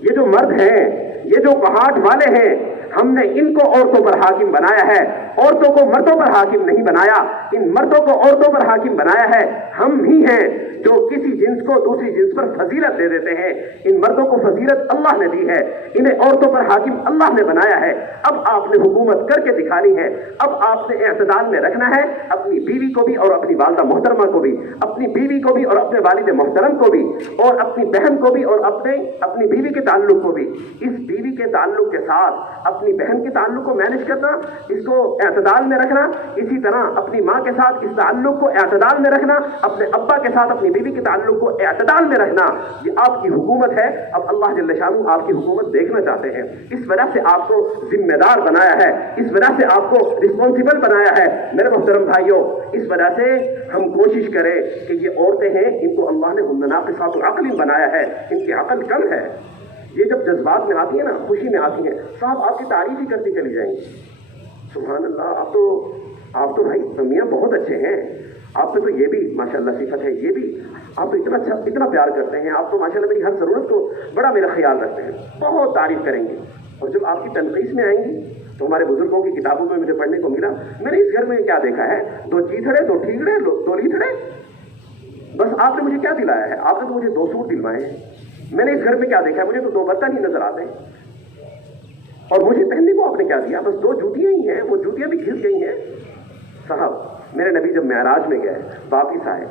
یہ جو مرد ہیں، یہ جو پہاڑ والے ہیں، ہم نے ان کو عورتوں پر حاکم بنایا ہے، عورتوں کو مردوں پر حاکم نہیں بنایا، ان مردوں کو عورتوں پر حاکم بنایا ہے۔ ہم ہی ہیں جو کسی جنس کو دوسری جنس پر فضیلت دے دیتے ہیں، ان مردوں کو فضیلت اللہ نے دی ہے، انہیں عورتوں پر حاکم اللہ نے بنایا ہے۔ اب آپ نے حکومت کر کے دکھانی ہے، اب آپ نے اعتدال میں رکھنا ہے، اپنی بیوی کو بھی اور اپنی والدہ محترمہ کو بھی، اپنی بیوی کو بھی اور اپنے والد محترم کو بھی، اور اپنی بہن کو بھی اور اپنی بیوی کے تعلق کو بھی۔ اس بیوی کے تعلق کے ساتھ اپنی بہن کے تعلق کو مینج کرنا، اس کو اعتدال میں رکھنا، اسی طرح اپنی ماں کے ساتھ اس تعلق کو اعتدال میں رکھنا، اپنے ابا کے ساتھ اپنی بیوی کے تعلق کو اعتدال میں رکھنا، یہ آپ کی حکومت ہے۔ اب اللہ جل شانہ آپ کی حکومت دیکھنا چاہتے ہیں، اس وجہ سے آپ کو ذمہ دار بنایا ہے، اس وجہ سے آپ کو رسپانسبل بنایا ہے۔ میرے محترم بھائیوں، اس وجہ سے ہم کوشش کریں کہ یہ عورتیں ہیں، ان کو اللہ نے ہن ناقصات عقل بنایا ہے، ان کی عقل کم ہے۔ یہ جب جذبات میں آتی ہے نا، خوشی میں آتی ہیں، صاحب آپ کی تعریف ہی کرتی چلی جائیں گی۔ سبحان اللہ، آپ تو بھائی میاں بہت اچھے ہیں، آپ پہ تو یہ بھی ماشاءاللہ صفت ہے، یہ بھی آپ تو اتنا اچھا اتنا پیار کرتے ہیں، آپ تو ماشاءاللہ میری ہر ضرورت کو بڑا میرا خیال رکھتے ہیں، بہت تعریف کریں گے۔ اور جب آپ کی تنقید میں آئیں گی تو ہمارے بزرگوں کی کتابوں میں مجھے پڑھنے کو ملا، میں نے اس گھر میں کیا دیکھا ہے، 2 چیتھڑے 2 ٹھیکڑے 2 لیتھڑے، بس آپ نے مجھے کیا دلایا ہے؟ آپ نے تو مجھے 2 سوٹ دلوائے ہیں۔ میں نے اس گھر میں کیا دیکھا ہے؟ مجھے تو 2 برتن ہی نظر آتے ہیں، اور مجھے پہننے کو آپ نے کیا دیا؟ بس 2 جوتیاں ہی ہیں، وہ جوتیاں بھی گھس گئی ہیں۔ صاحب میرے نبی جب معراج میں گئے، واپس آئے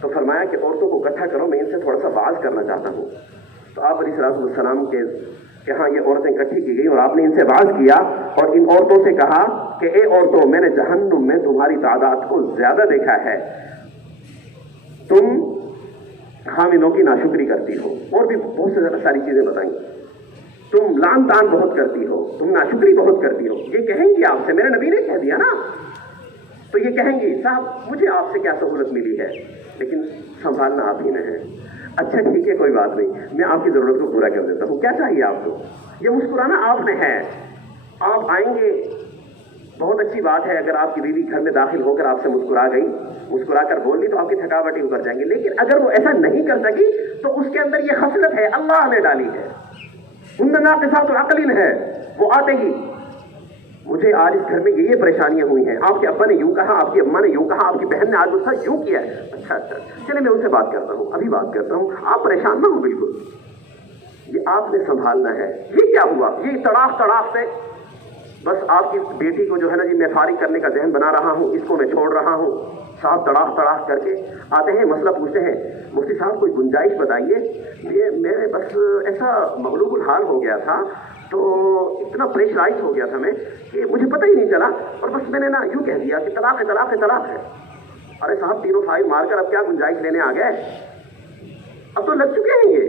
تو فرمایا کہ عورتوں کو اکٹھا کرو، میں ان سے تھوڑا سا واز کرنا چاہتا ہوں۔ تو آپ علیہ السلام کے ہاں یہ عورتیں اکٹھی کی گئی اور آپ نے ان سے واز کیا اور ان عورتوں سے کہا کہ اے عورتوں، میں نے جہنم میں تمہاری تعداد کو زیادہ دیکھا ہے، تم حاملوں کی ناشکری کرتی ہو، اور بھی بہت سے زیادہ ساری چیزیں بتائیں، تم لعن طعن بہت کرتی ہو، تم ناشکری بہت کرتی ہو۔ یہ کہیں گی آپ سے، میرے نبی نے کہہ دیا نا، تو یہ کہیں گی صاحب مجھے آپ سے کیا سہولت ملی ہے، لیکن سنبھالنا آپ ہی نے ہے۔ اچھا ٹھیک ہے، کوئی بات نہیں، میں آپ کی ضرورت کو پورا کر دیتا ہوں، کیا چاہیے آپ کو؟ یہ مسکرانا آپ نے ہے۔ آپ آئیں گے، بہت اچھی بات ہے، اگر آپ کی بیوی گھر میں داخل ہو کر آپ سے مسکرا گئی، مسکرا کر بول لی تو آپ کی تھکاوٹ ہی اتر جائیں گے، لیکن اگر وہ ایسا نہیں کر سکی تو اس کے اندر یہ خصلت ہے، اللہ نے ڈالی ہے، ہن ناقصات عقل ہے، وہ آتے ہی مجھے آج اس گھر میں یہ پریشانیاں ہوئی ہیں، آپ کے ابا نے یوں کہا، آپ کی اماں نے یوں کہا، آپ کی بہن نے آج مجھ سے یوں کیا ہے، اچھا چلے میں ان سے بات کرتا ہوں، ابھی بات کرتا ہوں، آپ پریشان نہ ہو بالکل، یہ آپ نے سنبھالنا ہے۔ یہ کیا ہوا؟ یہ تڑاق سے بس آپ کی بیٹی کو جو ہے نا جی میں فارغ کرنے کا ذہن بنا رہا ہوں، اس کو میں چھوڑ رہا ہوں، صاحب تڑاق کر کے آتے ہیں، مسئلہ پوچھتے ہیں، مفتی صاحب کوئی گنجائش بتائیے، یہ میرے بس ایسا مغلوب الحال ہو گیا تھا، تو اتنا پریشرائز ہو گیا تھا میں کہ مجھے پتہ ہی نہیں چلا، اور بس میں نے نا یوں کہہ دیا کہ طلاق ہے۔ ارے صاحب تینوں فائل مار کر اب کیا گنجائش لینے آ گئے؟ اب تو لگ چکے ہیں یہ۔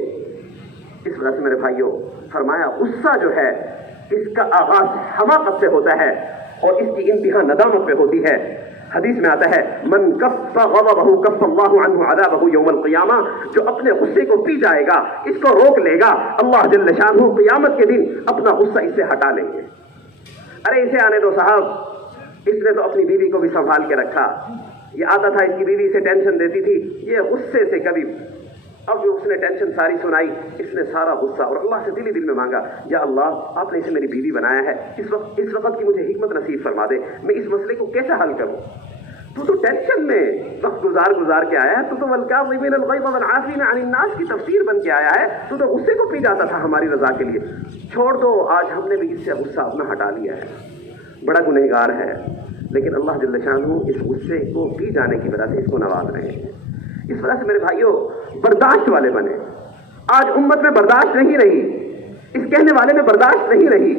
اس وجہ سے میرے بھائیوں فرمایا غصہ جو ہے اس کا آغاز حماقت سے ہوتا ہے اور اس کی انتہا ندامت پہ ہوتی ہے۔ حدیث میں آتا ہے من کف غضبہ کف اللہ عنہ عذابہ یوم القیامہ، جو اپنے غصے کو پی جائے گا، اس کو روک لے گا، اللہ جل شانہ قیامت کے دن اپنا غصہ اس سے ہٹا لیں گے۔ ارے اسے آنے دو صاحب، اس نے تو اپنی بیوی کو بھی سنبھال کے رکھا، یہ آتا تھا اس کی بیوی اسے ٹینشن دیتی تھی، یہ غصے سے کبھی، اب جو اس نے ٹینشن ساری سنائی، اس نے سارا غصہ اور اللہ سے دل ہی دل میں مانگا، یا اللہ آپ نے اسے میری بیوی بنایا ہے، اس وقت کی مجھے حکمت نصیب فرما دے، میں اس مسئلے کو کیسے حل کروں؟ تو ٹینشن میں وقت گزار کے آیا ہے، تو والکاظمین الغیظ والعافین عن الناس کی تفسیر بن کے آیا ہے، تو غصے کو پی جاتا تھا ہماری رضا کے لیے۔ چھوڑ دو، آج ہم نے بھی اس سے غصہ اپنا ہٹا لیا ہے، بڑا گنہگار ہے، لیکن اللہ جل شانہ اس غصے کو پی جانے کی وجہ سے اس کو نواز رہے ہیں۔ اس وجہ سے میرے بھائیوں برداشت والے بنے۔ آج امت میں برداشت نہیں رہی، اس کہنے والے میں برداشت نہیں رہی۔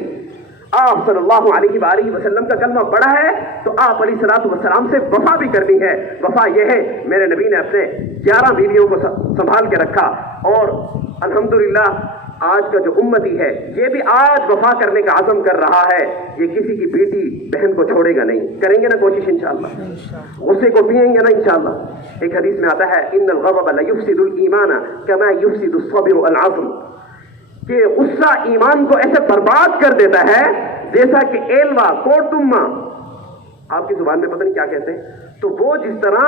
آپ صلی اللہ علیہ وآلہ وسلم کا کلمہ پڑھا ہے تو آپ علیہ الصلوۃ والسلام سے وفا بھی کرنی ہے۔ وفا یہ ہے، میرے نبی نے اپنے 11 بیویوں کو سنبھال کے رکھا، اور الحمدللہ آج کا جو امتی ہے یہ بھی آج وفا کرنے کا عزم کر رہا ہے، یہ کسی کی بیٹی بہن کو چھوڑے گا نہیں، کریں گے نا کوشش انشاءاللہ، غصے کو پیئیں گے نا انشاءاللہ۔ ایک حدیث میں آتا ہے ان الغضب لیفسد الایمان کما یفسد الصبر العظم، کہ غصہ ایمان کو ایسے برباد کر دیتا ہے جیسا کہ ایلوا کوٹما، آپ کی زبان میں پتہ نہیں کیا کہتے ہیں، تو وہ جس طرح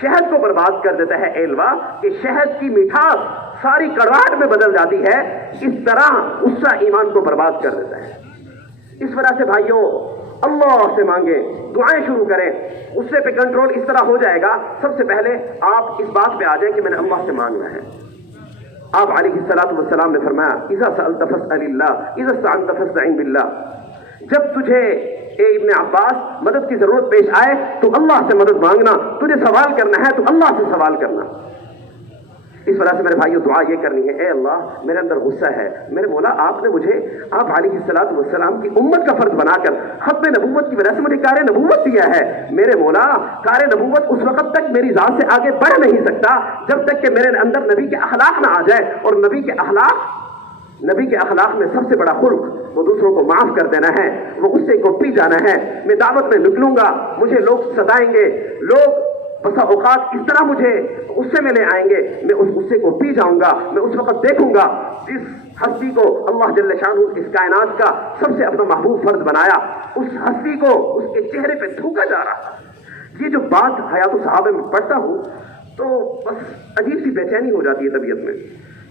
شہد کو برباد کر دیتا ہے ایلوا، کہ شہد کی مٹھاس ساری کڑواہٹ میں بدل جاتی ہے، اس طرح غصہ ایمان کو برباد کر دیتا ہے۔ اس وجہ سے بھائیوں اللہ سے مانگیں، دعائیں شروع کریں، غصے پہ کنٹرول اس طرح ہو جائے گا۔ سب سے پہلے آپ اس بات پہ آ جائیں کہ میں نے اللہ سے مانگنا ہے۔ آپ علیہ الصلوۃ والسلام نے فرمایا اذا سألت فاسأل اللہ اذا استعنت فاستعن باللہ، جب تجھے اے ابن عباس مدد کی ضرورت پیش آئے تو اللہ سے مدد مانگنا، تجھے سوال کرنا ہے تو اللہ سے سوال کرنا۔ اس وجہ سے میرے بھائیوں دعا یہ کرنی ہے، اے اللہ میرے اندر غصہ ہے، میرے مولا آپ نے مجھے آپ علیہ الصلوۃ والسلام کی امت کا فرد بنا کر ختم نبوت کی وجہ سے مجھے کار نبوت دیا ہے، میرے مولا کار نبوت اس وقت تک میری ذات سے آگے بڑھ نہیں سکتا جب تک کہ میرے اندر نبی کے اخلاق نہ آ جائے، اور نبی کے اخلاق میں سب سے بڑا خلق وہ دوسروں کو معاف کر دینا ہے، وہ غصے کو پی جانا ہے۔ میں دعوت میں نکلوں گا، مجھے لوگ ستائیں گے، لوگ بسا اوقات اس طرح مجھے غصے میں لے آئیں گے، میں اس غصے کو پی جاؤں گا۔ میں اس وقت دیکھوں گا جس ہستی کو اللہ جل شانہ اس کائنات کا سب سے اپنا محبوب فرد بنایا، اس ہستی کو اس کے چہرے پہ تھوکا جا رہا۔ یہ جو بات حیات الصحابہ میں پڑھتا ہوں تو بس عجیب سی بے چینی ہو جاتی ہے طبیعت میں،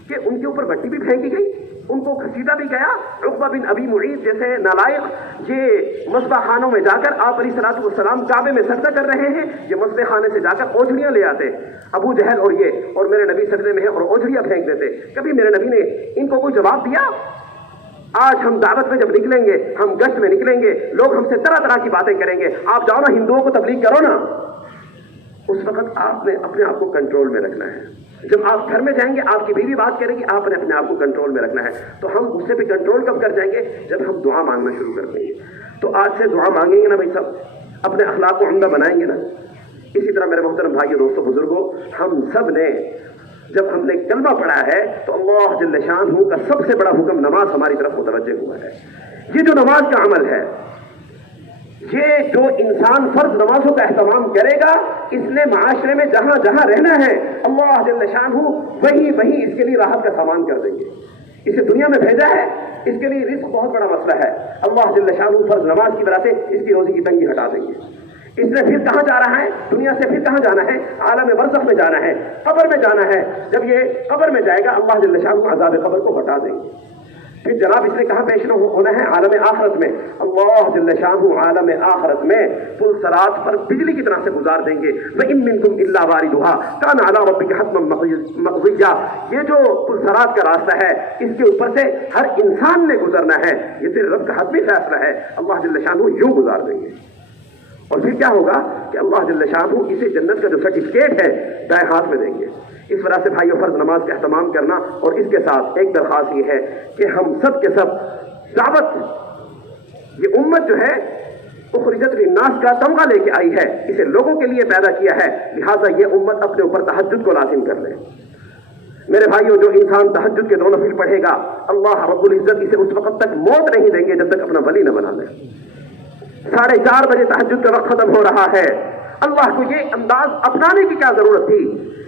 کہ ان کے اوپر مٹی بھی پھینکی گئی، ان کو گھسیٹا بھی گیا۔ عقبہ بن ابی معیط جیسے نالائق یہ مذبح خانوں میں جا کر آپ علیہ الصلوۃ والسلام کعبے میں سجدہ کر رہے ہیں، یہ مذبح خانے سے جا کر اوجھڑیاں لے آتے، ابو جہل اور میرے نبی سجدے میں ہیں اور اوجھڑیاں پھینک دیتے۔ کبھی میرے نبی نے ان کو کوئی جواب دیا؟ آج ہم دعوت میں جب نکلیں گے، ہم گشت میں نکلیں گے، لوگ ہم سے طرح طرح کی باتیں کریں گے، آپ جاؤ نا ہندوؤں کو تبلیغ کرو نا، اس وقت آپ نے اپنے آپ کو کنٹرول میں رکھنا ہے۔ جب آپ گھر میں جائیں گے، آپ کی بیوی بات کرے گی، آپ نے اپنے آپ کو کنٹرول میں رکھنا ہے۔ تو ہم غصے پہ کنٹرول کب کر جائیں گے؟ جب ہم دعا مانگنا شروع کر دیں گے۔ تو آج سے دعا مانگیں گے نا بھائی، سب اپنے اخلاق کو عمدہ بنائیں گے نا۔ اسی طرح میرے محترم بھائیو دوستو بزرگوں، ہم سب نے جب ہم نے کلمہ پڑھا ہے تو اللہ جل شانہ کا سب سے بڑا حکم نماز ہماری طرف متوجہ ہوا ہے۔ یہ جو نماز کا عمل ہے، یہ جو انسان فرض نمازوں کا اہتمام کرے گا، اس نے معاشرے میں جہاں جہاں رہنا ہے اللہ جل شانہ وہیں اس کے لیے راحت کا سامان کر دیں گے۔ اسے دنیا میں بھیجا ہے، اس کے لیے رزق بہت بڑا مسئلہ ہے، اللہ جل شانہ فرض نماز کی وجہ سے اس کی روزی کی تنگی ہٹا دیں گے۔ اس نے پھر کہاں جا رہا ہے؟ دنیا سے پھر کہاں جانا ہے؟ عالم برزخ میں جانا ہے، قبر میں جانا ہے۔ جب یہ قبر میں جائے گا اللہ جل شانہ عذاب قبر کو ہٹا دیں گے۔ پھر جناب اس نے کہاں پیش ہونا ہے؟ عالم آخرت میں۔ اللہ جل شانہ عالم آخرت میں پل صراط پر بجلی کی طرح سے گزار دیں گے۔ وَإِن مِّنكُمْ إِلَّا وَارِدُهَا كَانَ عَلَىٰ رَبِّكَ حَتْمًا مَّقْضِيًّا۔ یہ جو پل صراط کا راستہ ہے، اس کے اوپر سے ہر انسان نے گزرنا ہے، یہ تیرے رب کا حتمی فیصلہ ہے۔ اللہ جل شانہ یوں گزار دیں گے، اور پھر کیا ہوگا کہ اللہ جل شانہ اسے جنت کا جو سرٹیفکیٹ ہے دائیں ہاتھ میں دیں گے۔ اس وجہ سے بھائیو فرض نماز کا اہتمام کرنا، اور اس کے ساتھ ایک درخواست یہ ہے کہ ہم سب کے سب دعوت، یہ امت جو ہے اخرجت للناس کا تمغہ لے کے آئی ہے، اسے لوگوں کے لیے پیدا کیا ہے، لہٰذا یہ امت اپنے اوپر تہجد کو لازم کر لے۔ میرے بھائیوں، جو انسان تہجد کے 2 نفل پڑھے گا، اللہ رب العزت اسے اس وقت تک موت نہیں دیں گے جب تک اپنا ولی نہ بنا لے۔ 4:30 بجے تہجد کا وقت ختم ہو رہا ہے، اللہ کو یہ انداز اپنانے کی کیا ضرورت تھی؟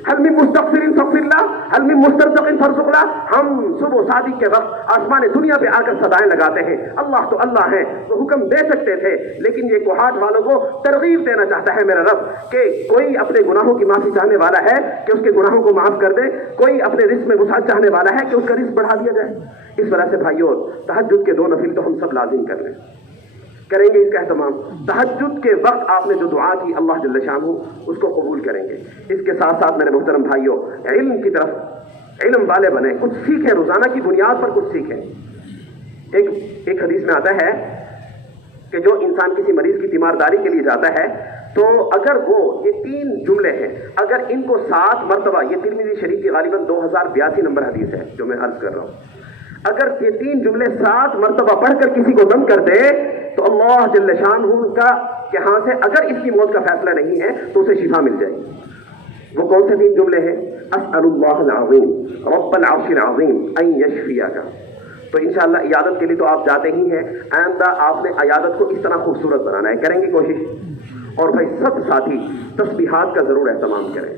حل من مستغفر فاغفر له، حل من مسترزق فارزق له۔ ہم صبح و صادق کے وقت آسمان دنیا پہ آ کر صدائیں لگاتے ہیں، اللہ تو اللہ ہے، وہ حکم دے سکتے تھے، لیکن یہ کوہاٹ والوں کو ترغیب دینا چاہتا ہے میرا رب کہ کوئی اپنے گناہوں کی معافی چاہنے والا ہے کہ اس کے گناہوں کو معاف کر دے، کوئی اپنے رزق میں وسعت چاہنے والا ہے کہ اس کا رزق بڑھا دیا جائے۔ اس وجہ سے بھائیوں، تہجد کے 2 نفل تو ہم سب لازم کر لیں، کریں گے اس کا اہتمام۔ تہجد کے وقت آپ نے جو دعا کی اللہ جل شانہ اس کو قبول کریں گے۔ اس کے ساتھ ساتھ میرے محترم بھائیوں، علم کی طرف علم والے بنیں، کچھ سیکھیں، روزانہ کی بنیاد پر کچھ سیکھیں۔ ایک حدیث میں آتا ہے کہ جو انسان کسی مریض کی تیمارداری کے لیے جاتا ہے تو اگر وہ یہ 3 جملے ہیں، اگر ان کو 7 مرتبہ، یہ ترمذی شریف کی غالباً 2082 نمبر حدیث ہے جو میں عرض کر رہا ہوں، اگر یہ 3 جملے 7 مرتبہ پڑھ کر کسی کو دم کر دے تو اللہ جل شانہ کا کہ ہاں سے اگر اس کی موت کا فیصلہ نہیں ہے تو اسے شفا مل جائے گی۔ وہ کون سے 3 جملے ہیں؟ اسأل اللہ العظیم رب العرش العظیم ان یشفیک۔ تو انشاءاللہ عیادت کے لیے تو آپ جاتے ہی ہیں، آئندہ آپ نے عیادت کو اس طرح خوبصورت بنانا ہے، کریں گے کوشش؟ اور بھائی سب ساتھی تسبیحات کا ضرور اہتمام کریں۔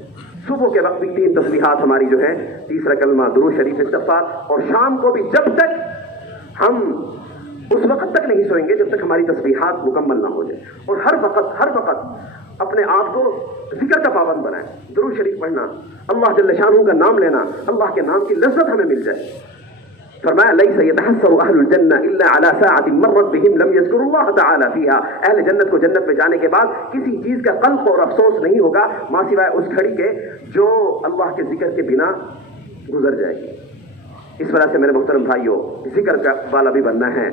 صبح کے وقت بھی 3 تسبیحات ہماری جو ہے، تیسرا کلمہ، درود شریف، استغفار، اور شام کو بھی جب تک ہم اس وقت تک نہیں سوئیں گے جب تک ہماری تسبیحات مکمل نہ ہو جائے، اور ہر وقت اپنے آپ کو ذکر کا پابند بنائیں، درود شریف پڑھنا، اللہ جل شانہ کا نام لینا، اللہ کے نام کی لذت ہمیں مل جائے۔ فرمایا لیس یتحسر اہل الجنہ الا علی ساعۃ مرت بہم لم یذکروا اللہ تعالی فیہا۔ اہل جنت کو جنت میں جانے کے بعد کسی چیز کا قلق اور افسوس نہیں ہوگا ماں سوائے اس گھڑی کے جو اللہ کے ذکر کے بنا گزر جائے گی۔ اس وجہ سے میرے محترم بھائیوں، ذکر کا والا بھی بننا ہے،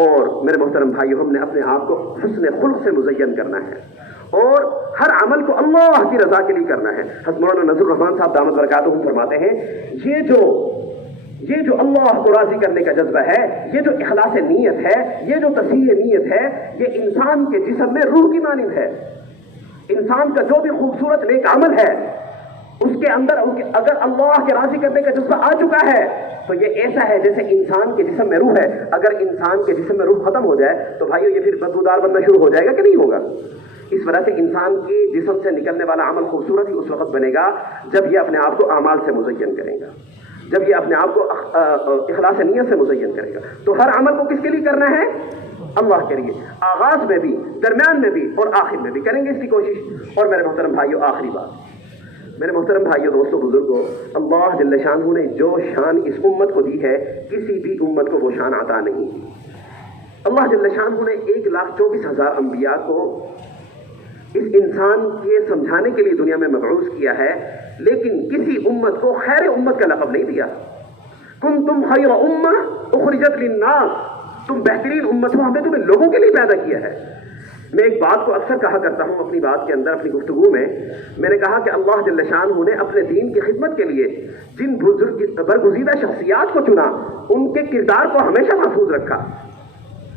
اور میرے محترم بھائیوں، ہم نے اپنے آپ کو حسن خلق سے مزین کرنا ہے، اور ہر عمل کو اللہ کی رضا کے لیے کرنا ہے۔ حضرت مولانا نذر الرحمان صاحب دامت برکاتہ فرماتے ہیں، یہ جو اللہ کو راضی کرنے کا جذبہ ہے، یہ جو اخلاص نیت ہے، یہ جو تصحیح نیت ہے، یہ انسان کے جسم میں روح کی مانند ہے۔ انسان کا جو بھی خوبصورت نیک عمل ہے اس کے اندر اگر اللہ کے راضی کرنے کا جذبہ آ چکا ہے تو یہ ایسا ہے جیسے انسان کے جسم میں روح ہے۔ اگر انسان کے جسم میں روح ختم ہو جائے تو بھائیو یہ پھر بدبودار بننا شروع ہو جائے گا کہ نہیں ہوگا؟ اس وجہ سے انسان کی جسم سے نکلنے والا عمل خوبصورت ہی اس وقت بنے گا جب یہ اپنے آپ کو اعمال سے مزین کرے گا، جب یہ اپنے آپ کو اخلاص نیت سے مزین کرے گا۔ تو ہر عمل کو کس کے لیے کرنا ہے؟ اللہ کے لیے، آغاز میں بھی، درمیان میں بھی، اور آخر میں بھی کریں گے اس کی کوشش۔ اور میرے محترم بھائیو، آخری بات، میرے محترم بھائیو، دوستو، بزرگوں، اللہ جل شانہ نے جو شان اس امت کو دی ہے کسی بھی امت کو وہ شان عطا نہیں دی۔ اللہ جل شانہ نے 1,24,000 انبیاء کو اس انسان کے سمجھانے کے لیے دنیا میں مبعوث کیا ہے، لیکن کسی امت کو خیر امت کا لقب نہیں دیا۔ کنتم خیر امہ اخرجت للناس، تم بہترین امت ہو، ہم نے تمہیں لوگوں کے لیے پیدا کیا ہے۔ میں ایک بات کو اکثر کہا کرتا ہوں اپنی بات کے اندر، اپنی گفتگو میں، میں نے کہا کہ اللہ جل شانہ نے اپنے دین کی خدمت کے لیے جن برگزیدہ شخصیات کو چنا ان کے کردار کو ہمیشہ محفوظ رکھا،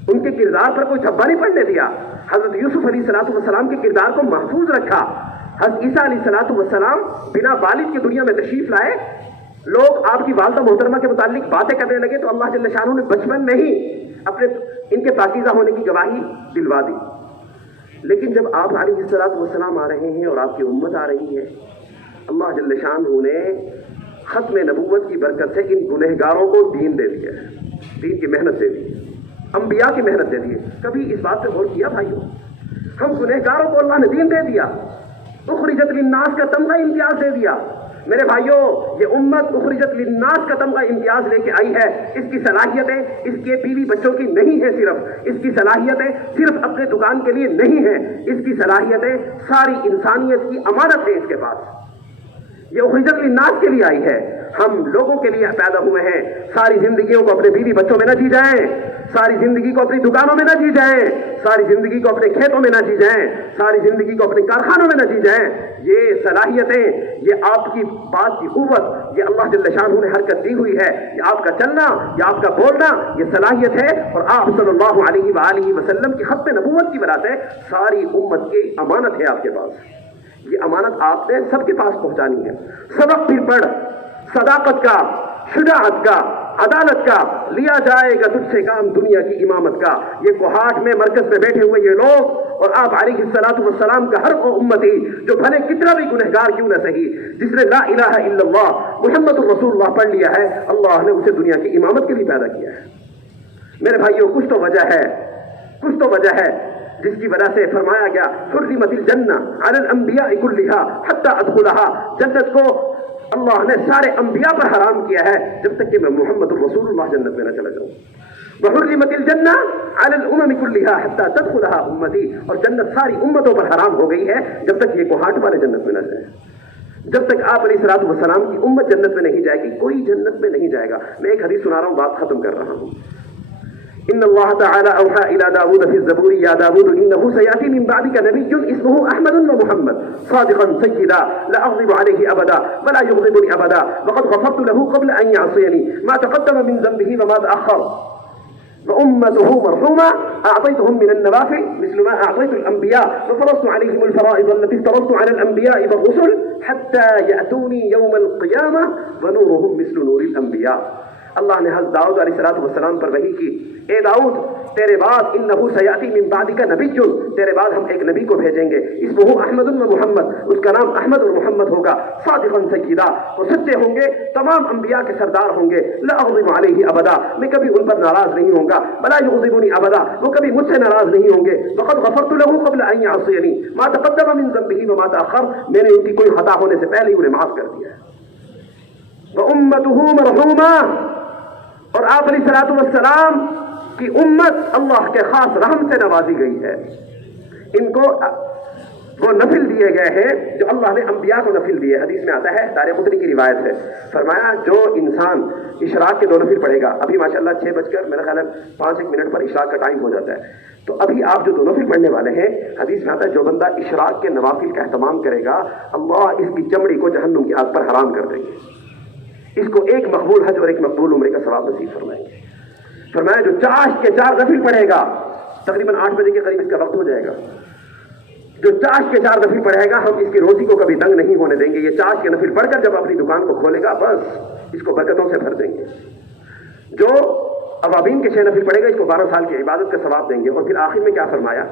ان کے کردار پر کوئی دھبا نہیں پڑنے دیا۔ حضرت یوسف علیہ السلام کے کردار کو محفوظ رکھا۔ حضرت عیسیٰ علیہ السلام بنا والد کی دنیا میں تشریف لائے، لوگ آپ کی والدہ محترمہ کے متعلق باتیں کرنے لگے تو اللہ جل شانہ نے بچپن میں ہی ان کے پاکیزہ ہونے کی گواہی دلوا دی۔ لیکن جب آپ علیہ السلام آ رہے ہیں اور آپ کی امت آ رہی ہے، اللہ جل شانہ نے ختم نبوت کی برکت سے ان گنہگاروں کو دین دے دیا ہے، دین کی محنت دے دی، انبیاء کی محنت دے دی۔ کبھی اس بات پہ غور کیا بھائیو؟ ہم گنہگاروں کو اللہ نے دین دے دیا، اخرجت للناس کا تمغہ امتیاز دے دیا۔ میرے بھائیو، یہ امت اخرجت للناس کا تمغہ امتیاز لے کے آئی ہے۔ اس کی صلاحیتیں اس کے بیوی بچوں کی نہیں ہے، صرف اس کی صلاحیتیں صرف اپنے دکان کے لیے نہیں ہیں، اس کی صلاحیتیں ساری انسانیت کی امانت ہے اس کے پاس۔ یہ اخرجت للناس کے لیے آئی ہے، ہم لوگوں کے لیے پیدا ہوئے ہیں۔ ساری زندگیوں کو اپنے بیوی بچوں میں نہ جی جائیں، ساری زندگی کو اپنی دکانوں میں نہ جی جائیں، ساری زندگی کو اپنے کھیتوں میں نہ جی جائیں، ساری زندگی کو اپنے کارخانوں میں نہ جی جائیں۔ یہ صلاحیتیں، یہ آپ کی بات کی قوت، یہ اللہ جل شانہ نے حرکت دی ہوئی ہے، یہ آپ کا چلنا، یہ آپ کا بولنا، یہ صلاحیت ہے، اور آپ صلی اللہ علیہ وآلہ وسلم کی ختم نبوت کی وجہ سے ساری امت کی امانت ہے آپ کے پاس۔ یہ امانت آپ نے سب کے پاس پہنچانی ہے۔ سبق پھر پڑھ، صداقت کا، شجاعت کا، عدالت کا، لیا جائے گا تجھ سے کام دنیا کی امامت کا۔ یہ کوہاٹ میں مرکز میں بیٹھے ہوئے یہ لوگ اور آپ علیہ السلام کا ہر وہ امتی جو بھلے کتنا بھی گنہگار کیوں نہ سہی، جس نے لا الہ الا اللہ محمد الرسول اللہ پڑھ لیا ہے، اللہ نے اسے دنیا کی امامت کے لیے پیدا کیا ہے۔ میرے بھائیوں، کچھ تو وجہ ہے جس کی وجہ سے فرمایا گیا حرمت الجنہ علی الانبیاء کلھا حتی ادخلھا، جنت کو اللہ نے سارے انبیاء پر حرام کیا ہے جب تک کہ میں محمد الرسول اللہ جنت میں نہ چلا جاؤں۔ وحرمت الجنہ علی الامم کلھا حتی تدخلھا امتی، اور جنت ساری امتوں پر حرام ہو گئی ہے جب تک یہ کوہاٹ والے جنت میں نہ جائیں۔ جب تک آپ علیہ الصلوۃ والسلام کی امت جنت میں نہیں جائے گی، کوئی جنت میں نہیں جائے گا۔ میں ایک حدیث سنا رہا ہوں، بات ختم کر رہا ہوں۔ ان اللہ تعالی اوحى الى داود في الزبور يا داود انه سياتي من بعدك نبي اسمه احمد ومحمد صادقا سيدا لا اغضب عليه ابدا ولا يغضبني ابدا وقد غفرت له قبل ان يعصيني ما تقدم من ذنبه وما تاخر وامته مرحومه اعطيتهم من النوافل مثل ما اعطيت الانبياء وفرضت عليهم الفرائض التي افترضت على الانبياء والرسل حتى ياتوني يوم القيامه ونورهم مثل نور الانبياء۔ اللہ نے حضرت داؤد علیہ السلام پر وحی کی، اے داؤد تیرے بعد انہو سیاتی من بعدک نبی، تیرے بعد ہم ایک نبی کو بھیجیں گے، اسمہ احمد و محمد، اس کا نام احمد اور محمد ہوگا، صادقا سیدا، وہ سچے ہوں گے، تمام انبیاء کے سردار ہوں گے، لا اغضب علیہ ابدا، میں کبھی ان پر ناراض نہیں ہوں گا، ولا یغضبنی ابدا، وہ کبھی مجھ سے ناراض نہیں ہوں گے، وقد غفرت له قبل ان يعصيني ما تقدم من ذنبه وما تاخر، میں نے ان کی کوئی خطا ہونے سے پہلے انہیں معاف کر دیا ہے۔ وامته مرحومہ، اور آپ علیہ الصلوۃ والسلام کی امت اللہ کے خاص رحم سے نوازی گئی ہے۔ ان کو وہ نفل دیے گئے ہیں جو اللہ نے انبیاء کو نفل دیے۔ حدیث میں آتا ہے، دارقطنی کی روایت ہے، فرمایا جو انسان اشراق کے 2 نفل پڑھے گا، ابھی ماشاءاللہ 6 بج کر میرا خیال ہے 5-1 منٹ پر اشراق کا ٹائم ہو جاتا ہے، تو ابھی آپ جو 2 نفل پڑھنے والے ہیں، حدیث میں آتا ہے جو بندہ اشراق کے نوافل کا اہتمام کرے گا، اللہ اس کی چمڑی کو جہنم کی آگ پر حرام کر دیں گے، اس کو ایک مقبول حج اور ایک مقبول عمرے کا ثواب نصیب فرمائیں گے۔ فرمایا جو چاش کے 4 نفل پڑھے گا، تقریباً 8 بجے کے قریب اس کا وقت ہو جائے گا، جو چاش کے 4 نفل پڑھے گا ہم اس کی روزی کو کبھی دنگ نہیں ہونے دیں گے۔ یہ چاش کے نفل پڑھ کر جب اپنی دکان کو کھولے گا بس اس کو برکتوں سے بھر دیں گے۔ جو اوابین کے 6 نفل پڑھے گا اس کو 12 سال کی عبادت کا ثواب دیں گے۔ اور پھر آخر میں کیا فرمایا،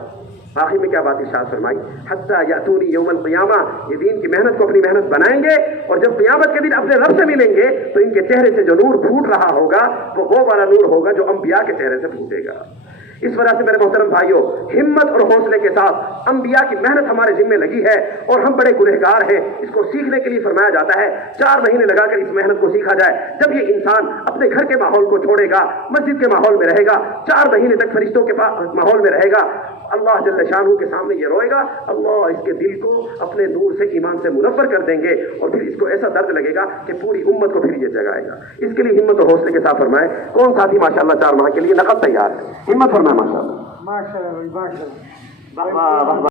آخر میں کیا بات ارشاد فرمائی، حتی یاتونی یوم القیامہ، یہ دین کی محنت کو اپنی محنت بنائیں گے اور جب قیامت کے دن اپنے رب سے ملیں گے تو ان کے چہرے سے جو نور پھوٹ رہا ہوگا وہ والا نور ہوگا جو انبیاء کے چہرے سے پھوٹے گا۔ اس وجہ سے میرے محترم بھائیوں، ہمت اور حوصلے کے ساتھ انبیاء کی محنت ہمارے ذمے لگی ہے اور ہم بڑے گنہگار ہیں، اس کو سیکھنے کے لیے فرمایا جاتا ہے 4 مہینے لگا کر اس محنت کو سیکھا جائے۔ جب یہ انسان اپنے گھر کے ماحول کو چھوڑے گا، مسجد کے ماحول میں رہے گا، 4 مہینے تک فرشتوں کے ماحول میں رہے گا، اللہ جل شانہ کے سامنے یہ روئے گا، اللہ اس کے دل کو اپنے نور سے ایمان سے منور کر دیں گے اور پھر اس کو ایسا درد لگے گا کہ پوری امت کو پھر یہ جگائے گا۔ اس کے لیے ہمت اور حوصلے کے ساتھ فرمائے، کون ساتھی ماشاءاللہ 4 ماہ کے لیے نقد تیار ہے؟ ہمت فرمائے ماشاءاللہ۔